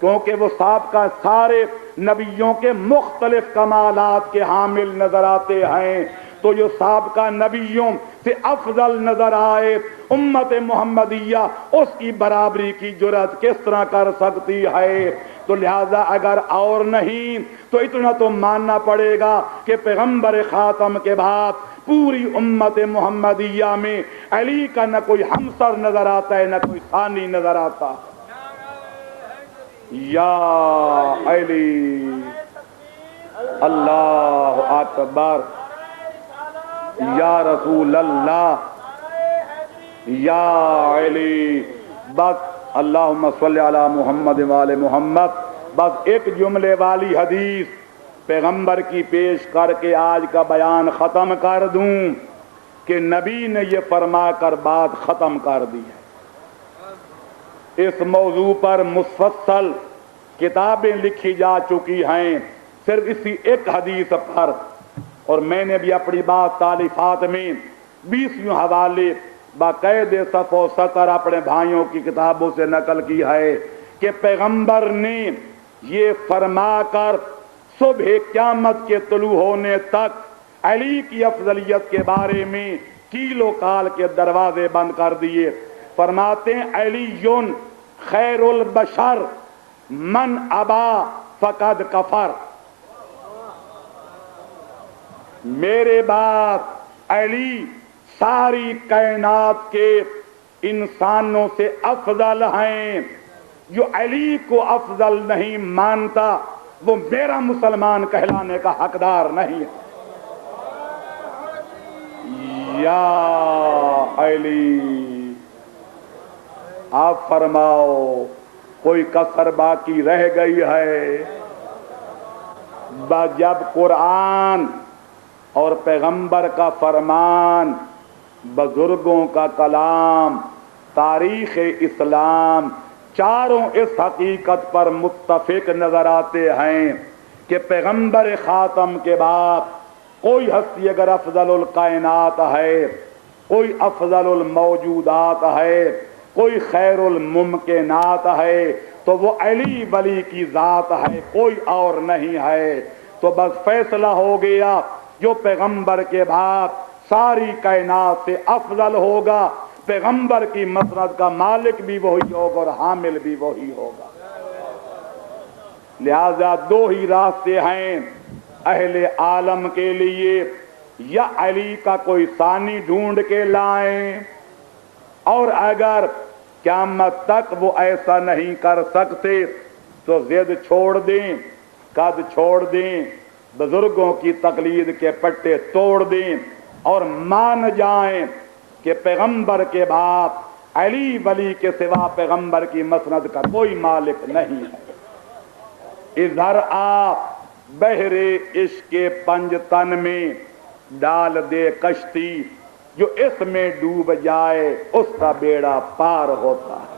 کیونکہ وہ سابقہ سارے نبیوں کے مختلف کمالات کے حامل نظر آتے ہیں۔ تو جو سابقہ نبیوں سے افضل نظر آئے، امت محمدیہ اس کی برابری کی جرات کس طرح کر سکتی ہے؟ تو لہذا اگر اور نہیں تو اتنا تو ماننا پڑے گا کہ پیغمبر خاتم کے بعد پوری امت محمدیہ میں علی کا نہ کوئی ہمسر نظر آتا ہے، نہ کوئی ثانی نظر آتا۔ یا علی، اللہ اکبر، یا رسول اللہ، یا علی۔ بس اللہم صلی علی محمد وآل محمد، بس ایک جملے والی حدیث پیغمبر کی پیش کر کے آج کا بیان ختم کر دوں کہ نبی نے یہ فرما کر بات ختم کر دی ہے۔ اس موضوع پر مفصل کتابیں لکھی جا چکی ہیں صرف اسی ایک حدیث پر، اور میں نے بھی اپنی بات تالیفات میں 20 حوالے باقاعدہ صف و سطر اپنے بھائیوں کی کتابوں سے نقل کی ہے کہ پیغمبر نے یہ فرما کر صبح قیامت کے طلوع ہونے تک علی کی افضلیت کے بارے میں کیل و کال کے دروازے بند کر دیے۔ فرماتے ہیں علی خیر البشر من ابا فقد کفر، میرے بعد علی ساری کائنات کے انسانوں سے افضل ہیں۔ جو علی کو افضل نہیں مانتا وہ میرا مسلمان کہلانے کا حقدار نہیں ہے۔ یا علی، آپ فرماؤ کوئی کسر باقی رہ گئی ہے؟ جب قرآن اور پیغمبر کا فرمان، بزرگوں کا کلام، تاریخ اسلام، چاروں اس حقیقت پر متفق نظر آتے ہیں کہ پیغمبر خاتم کے بعد کوئی ہستی اگر افضل الکائنات ہے، کوئی افضل الموجودات ہے، کوئی خیر الممکنات ہے تو وہ علی ولی کی ذات ہے، کوئی اور نہیں ہے۔ تو بس فیصلہ ہو گیا، جو پیغمبر کے بعد ساری کائنات سے افضل ہوگا، پیغمبر کی مسند کا مالک بھی وہی ہوگا اور حامل بھی وہی ہوگا۔ لہذا دو ہی راستے ہیں اہل عالم کے لیے، یا علی کا کوئی ثانی ڈھونڈ کے لائیں، اور اگر قیامت تک وہ ایسا نہیں کر سکتے تو ضد چھوڑ دیں، قد چھوڑ دیں، بزرگوں کی تقلید کے پٹے توڑ دیں، اور مان جائیں کہ پیغمبر کے بعد علی ولی کے سوا پیغمبر کی مسند کا کوئی مالک نہیں ہے۔ ادھر آپ بحر عشق کے پنج تن میں ڈال دے کشتی، جو اس میں ڈوب جائے اس کا بیڑا پار ہوتا ہے۔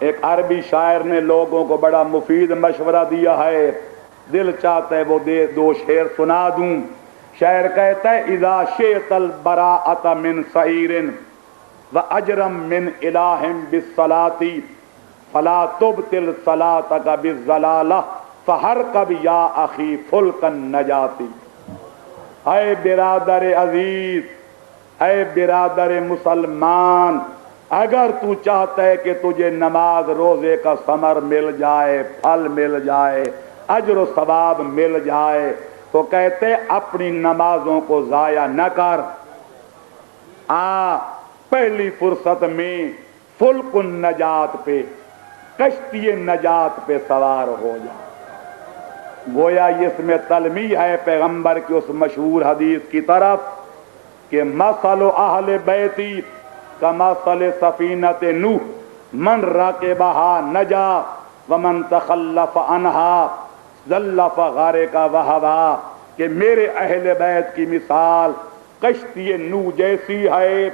ایک عربی شاعر نے لوگوں کو بڑا مفید مشورہ دیا ہے، دل چاہتا ہے وہ دو شعر سنا دوں۔ شاعر کہتا ہے اذا شئت البراءۃ من سعیر واجرم من الہ بالصلاۃ فلا تبطل صلاتک بالضلالہ فحرکب یا اخی فلک النجاۃ۔ اے برادر عزیز، اے برادر مسلمان، اگر تو چاہتا ہے کہ تجھے نماز روزے کا ثمر مل جائے، پھل مل جائے، اجر و ثواب مل جائے، تو کہتے اپنی نمازوں کو ضائع نہ کر، پہلی فرصت میں فلک النجات پہ، کشتی نجات پہ سوار ہو جائے۔ گویا اس میں تلمیح ہے پیغمبر کی اس مشہور حدیث کی طرف کہ مثل اہل بیتی کمثل سفینۃ نوح من راکبہا نجا ومن تخلف عنہا ذلف غارق وہوا، کہ میرے اہل بیت کی مثال کشتی نوح جیسی ہے،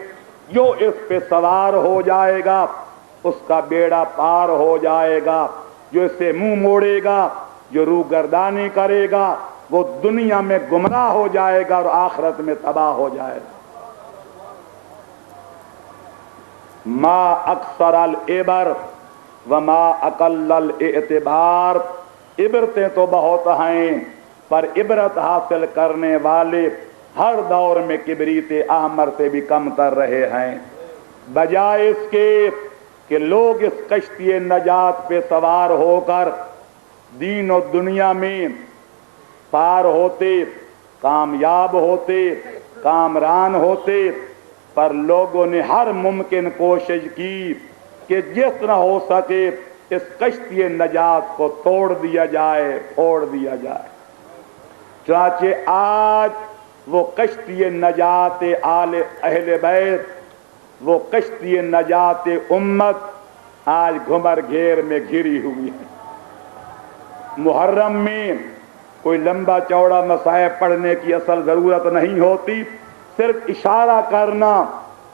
جو اس پہ سوار ہو جائے گا اس کا بیڑا پار ہو جائے گا، جو اسے منہ موڑے گا، جو روح گردانی کرے گا، وہ دنیا میں گمراہ ہو جائے گا اور آخرت میں تباہ ہو جائے گا۔ ما اکثر العبر وما اقل الاعتبار، عبرتیں تو بہت ہیں پر عبرت حاصل کرنے والے ہر دور میں کبریت احمر سے بھی کم کر رہے ہیں، بجائے اس کے کہ لوگ اس کشتی نجات پہ سوار ہو کر دین و دنیا میں پار ہوتے، کامیاب ہوتے، کامران ہوتے، پر لوگوں نے ہر ممکن کوشش کی کہ جس نہ ہو سکے اس کشتی نجات کو توڑ دیا جائے، پھوڑ دیا جائے۔ چنانچہ آج وہ کشتی نجات اہل بیت، وہ کشتی نجات امت آج گھمر گھیر میں گھری ہوئی ہے۔ محرم میں کوئی لمبا چوڑا مصائب پڑھنے کی اصل ضرورت نہیں ہوتی، صرف اشارہ کرنا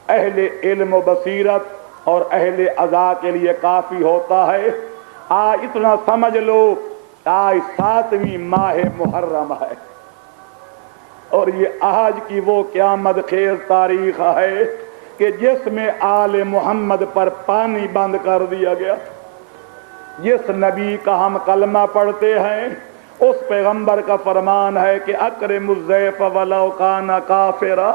اہل علم و بصیرت اور اہل عزا کے لیے کافی ہوتا ہے۔ آج اتنا سمجھ لو، آج 7ویں ماہ محرم ہے اور یہ آج کی وہ قیامت خیز تاریخ ہے کہ جس میں آل محمد پر پانی بند کر دیا گیا۔ جس نبی کا ہم کلمہ پڑھتے ہیں اس پیغمبر کا فرمان ہے کہ اکرم الضیف ولو کان کافرا،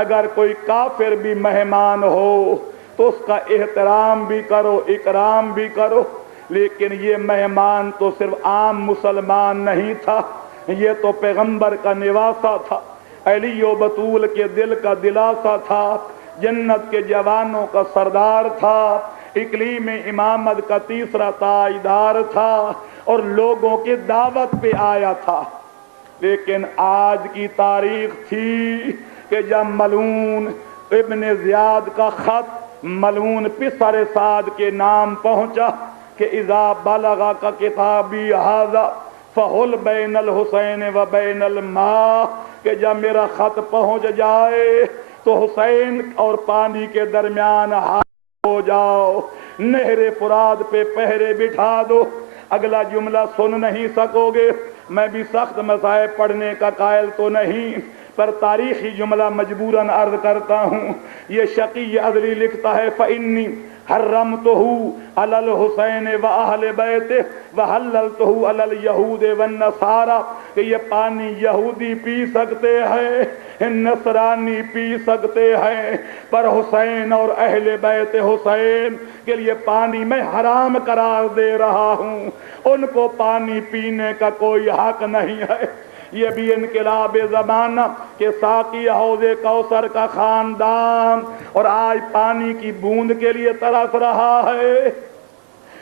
اگر کوئی کافر بھی مہمان ہو تو اس کا احترام بھی کرو، اکرام بھی کرو۔ لیکن یہ مہمان تو صرف عام مسلمان نہیں تھا، یہ تو پیغمبر کا نواسہ تھا، علی و بطول کے دل کا دلاسا تھا، جنت کے جوانوں کا سردار تھا، اقلیم امامت کا تیسرا تاجدار تھا اور لوگوں کی دعوت پہ آیا تھا۔ لیکن آج کی تاریخ تھی کہ جب ملعون ابن زیاد کا خط ملعون پسر سعد کے نام پہنچا کہ اذا بلغ کا کتابی ھذا فحل بین الحسین و بین الماء، کہ جب میرا خط پہنچ جائے تو حسین اور پانی کے درمیان ہو جاؤ، نہر فرات پہ پہرے بٹھا دو۔ اگلا جملہ سن نہیں سکو گے، میں بھی سخت مصائب پڑھنے کا قائل تو نہیں، پر تاریخی جملہ مجبوراً عرض کرتا ہوں۔ یہ شقی عدلی لکھتا ہے فإنی حرمتہ علی الحسین و اہل بیتہ وحللتہ علی الیہود والنصارى، کہ یہ پانی یہودی پی سکتے ہیں، نصرانی پی سکتے ہیں، پر حسین اور اہل بیت حسین کے لیے پانی میں حرام قرار دے رہا ہوں، ان کو پانی پینے کا کوئی حق نہیں ہے۔ یہ بھی انقلاب زمانہ کہ ساقی حوض کوثر کا خاندان اور آج پانی کی بوند کے لیے ترس رہا ہے۔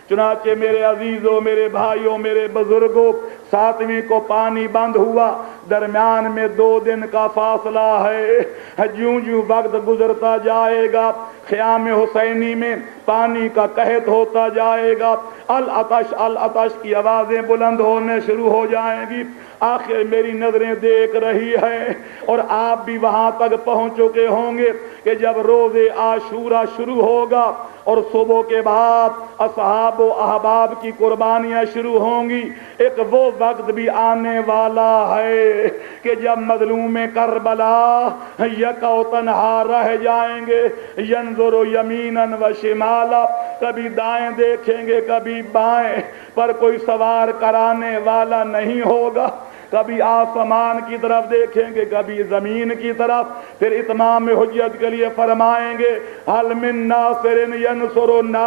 چنانچہ میرے عزیزوں، میرے بھائیوں، میرے بزرگوں، 7ویں کو پانی بند ہوا، درمیان میں 2 دن کا فاصلہ ہے۔ جوں جوں وقت گزرتا جائے گا خیام حسینی میں پانی کا قحط ہوتا جائے گا، العطش العطش کی آوازیں بلند ہونے شروع ہو جائیں گی۔ آخر میری نظریں دیکھ رہی ہیں اور آپ بھی وہاں تک پہنچ چکے ہوں گے کہ جب روز عاشورہ شروع ہوگا اور صبح کے بعد اصحاب و احباب کی قربانیاں شروع ہوں گی، ایک وہ وقت بھی آنے والا ہے کہ جب مظلوم کربلا یکا و تنہا رہ جائیں گے، ینظر یمیناً و شمالا، کبھی دائیں دیکھیں گے کبھی بائیں، پر کوئی سوار کرانے والا نہیں ہوگا، کبھی آسمان کی طرف دیکھیں گے کبھی زمین کی طرف۔ پھر اتمام حجت کے لیے فرمائیں گے حل من ناصر ینصرنا،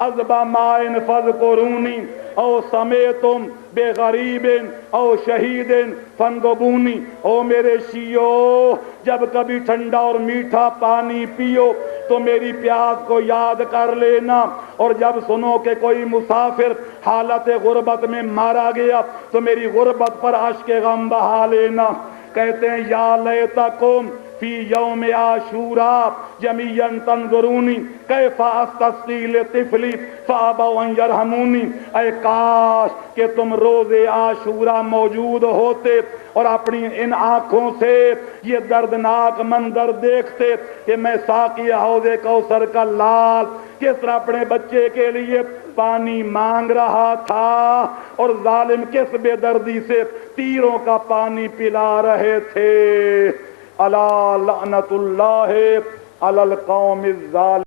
عذب ماء فاذکرونی او سمیتم بے غریب او شہید فانضبونی، او میرے شیعو جب کبھی ٹھنڈا اور میٹھا پانی پیو تو میری پیاس کو یاد کر لینا، اور جب سنو کہ کوئی مسافر حالت غربت میں مارا گیا تو میری غربت پر اشک غم بہا لینا۔ کہتے ہیں یا لیتکم فی یوم عاشوراء جمیعا تنظرونی کیف استسقی لطفلی فابوا ان یرحمونی، اے کاش کہ تم روز عاشوراء موجود ہوتے اور اپنی ان آنکھوں سے یہ دردناک منظر دیکھتے کہ میں ساقی حوض کوثر کا لال کس طرح اپنے بچے کے لیے پانی مانگ رہا تھا اور ظالم کس بے دردی سے تیروں کا پانی پلا رہے تھے۔ الا لعنت اللہ علی القوم الظالمین۔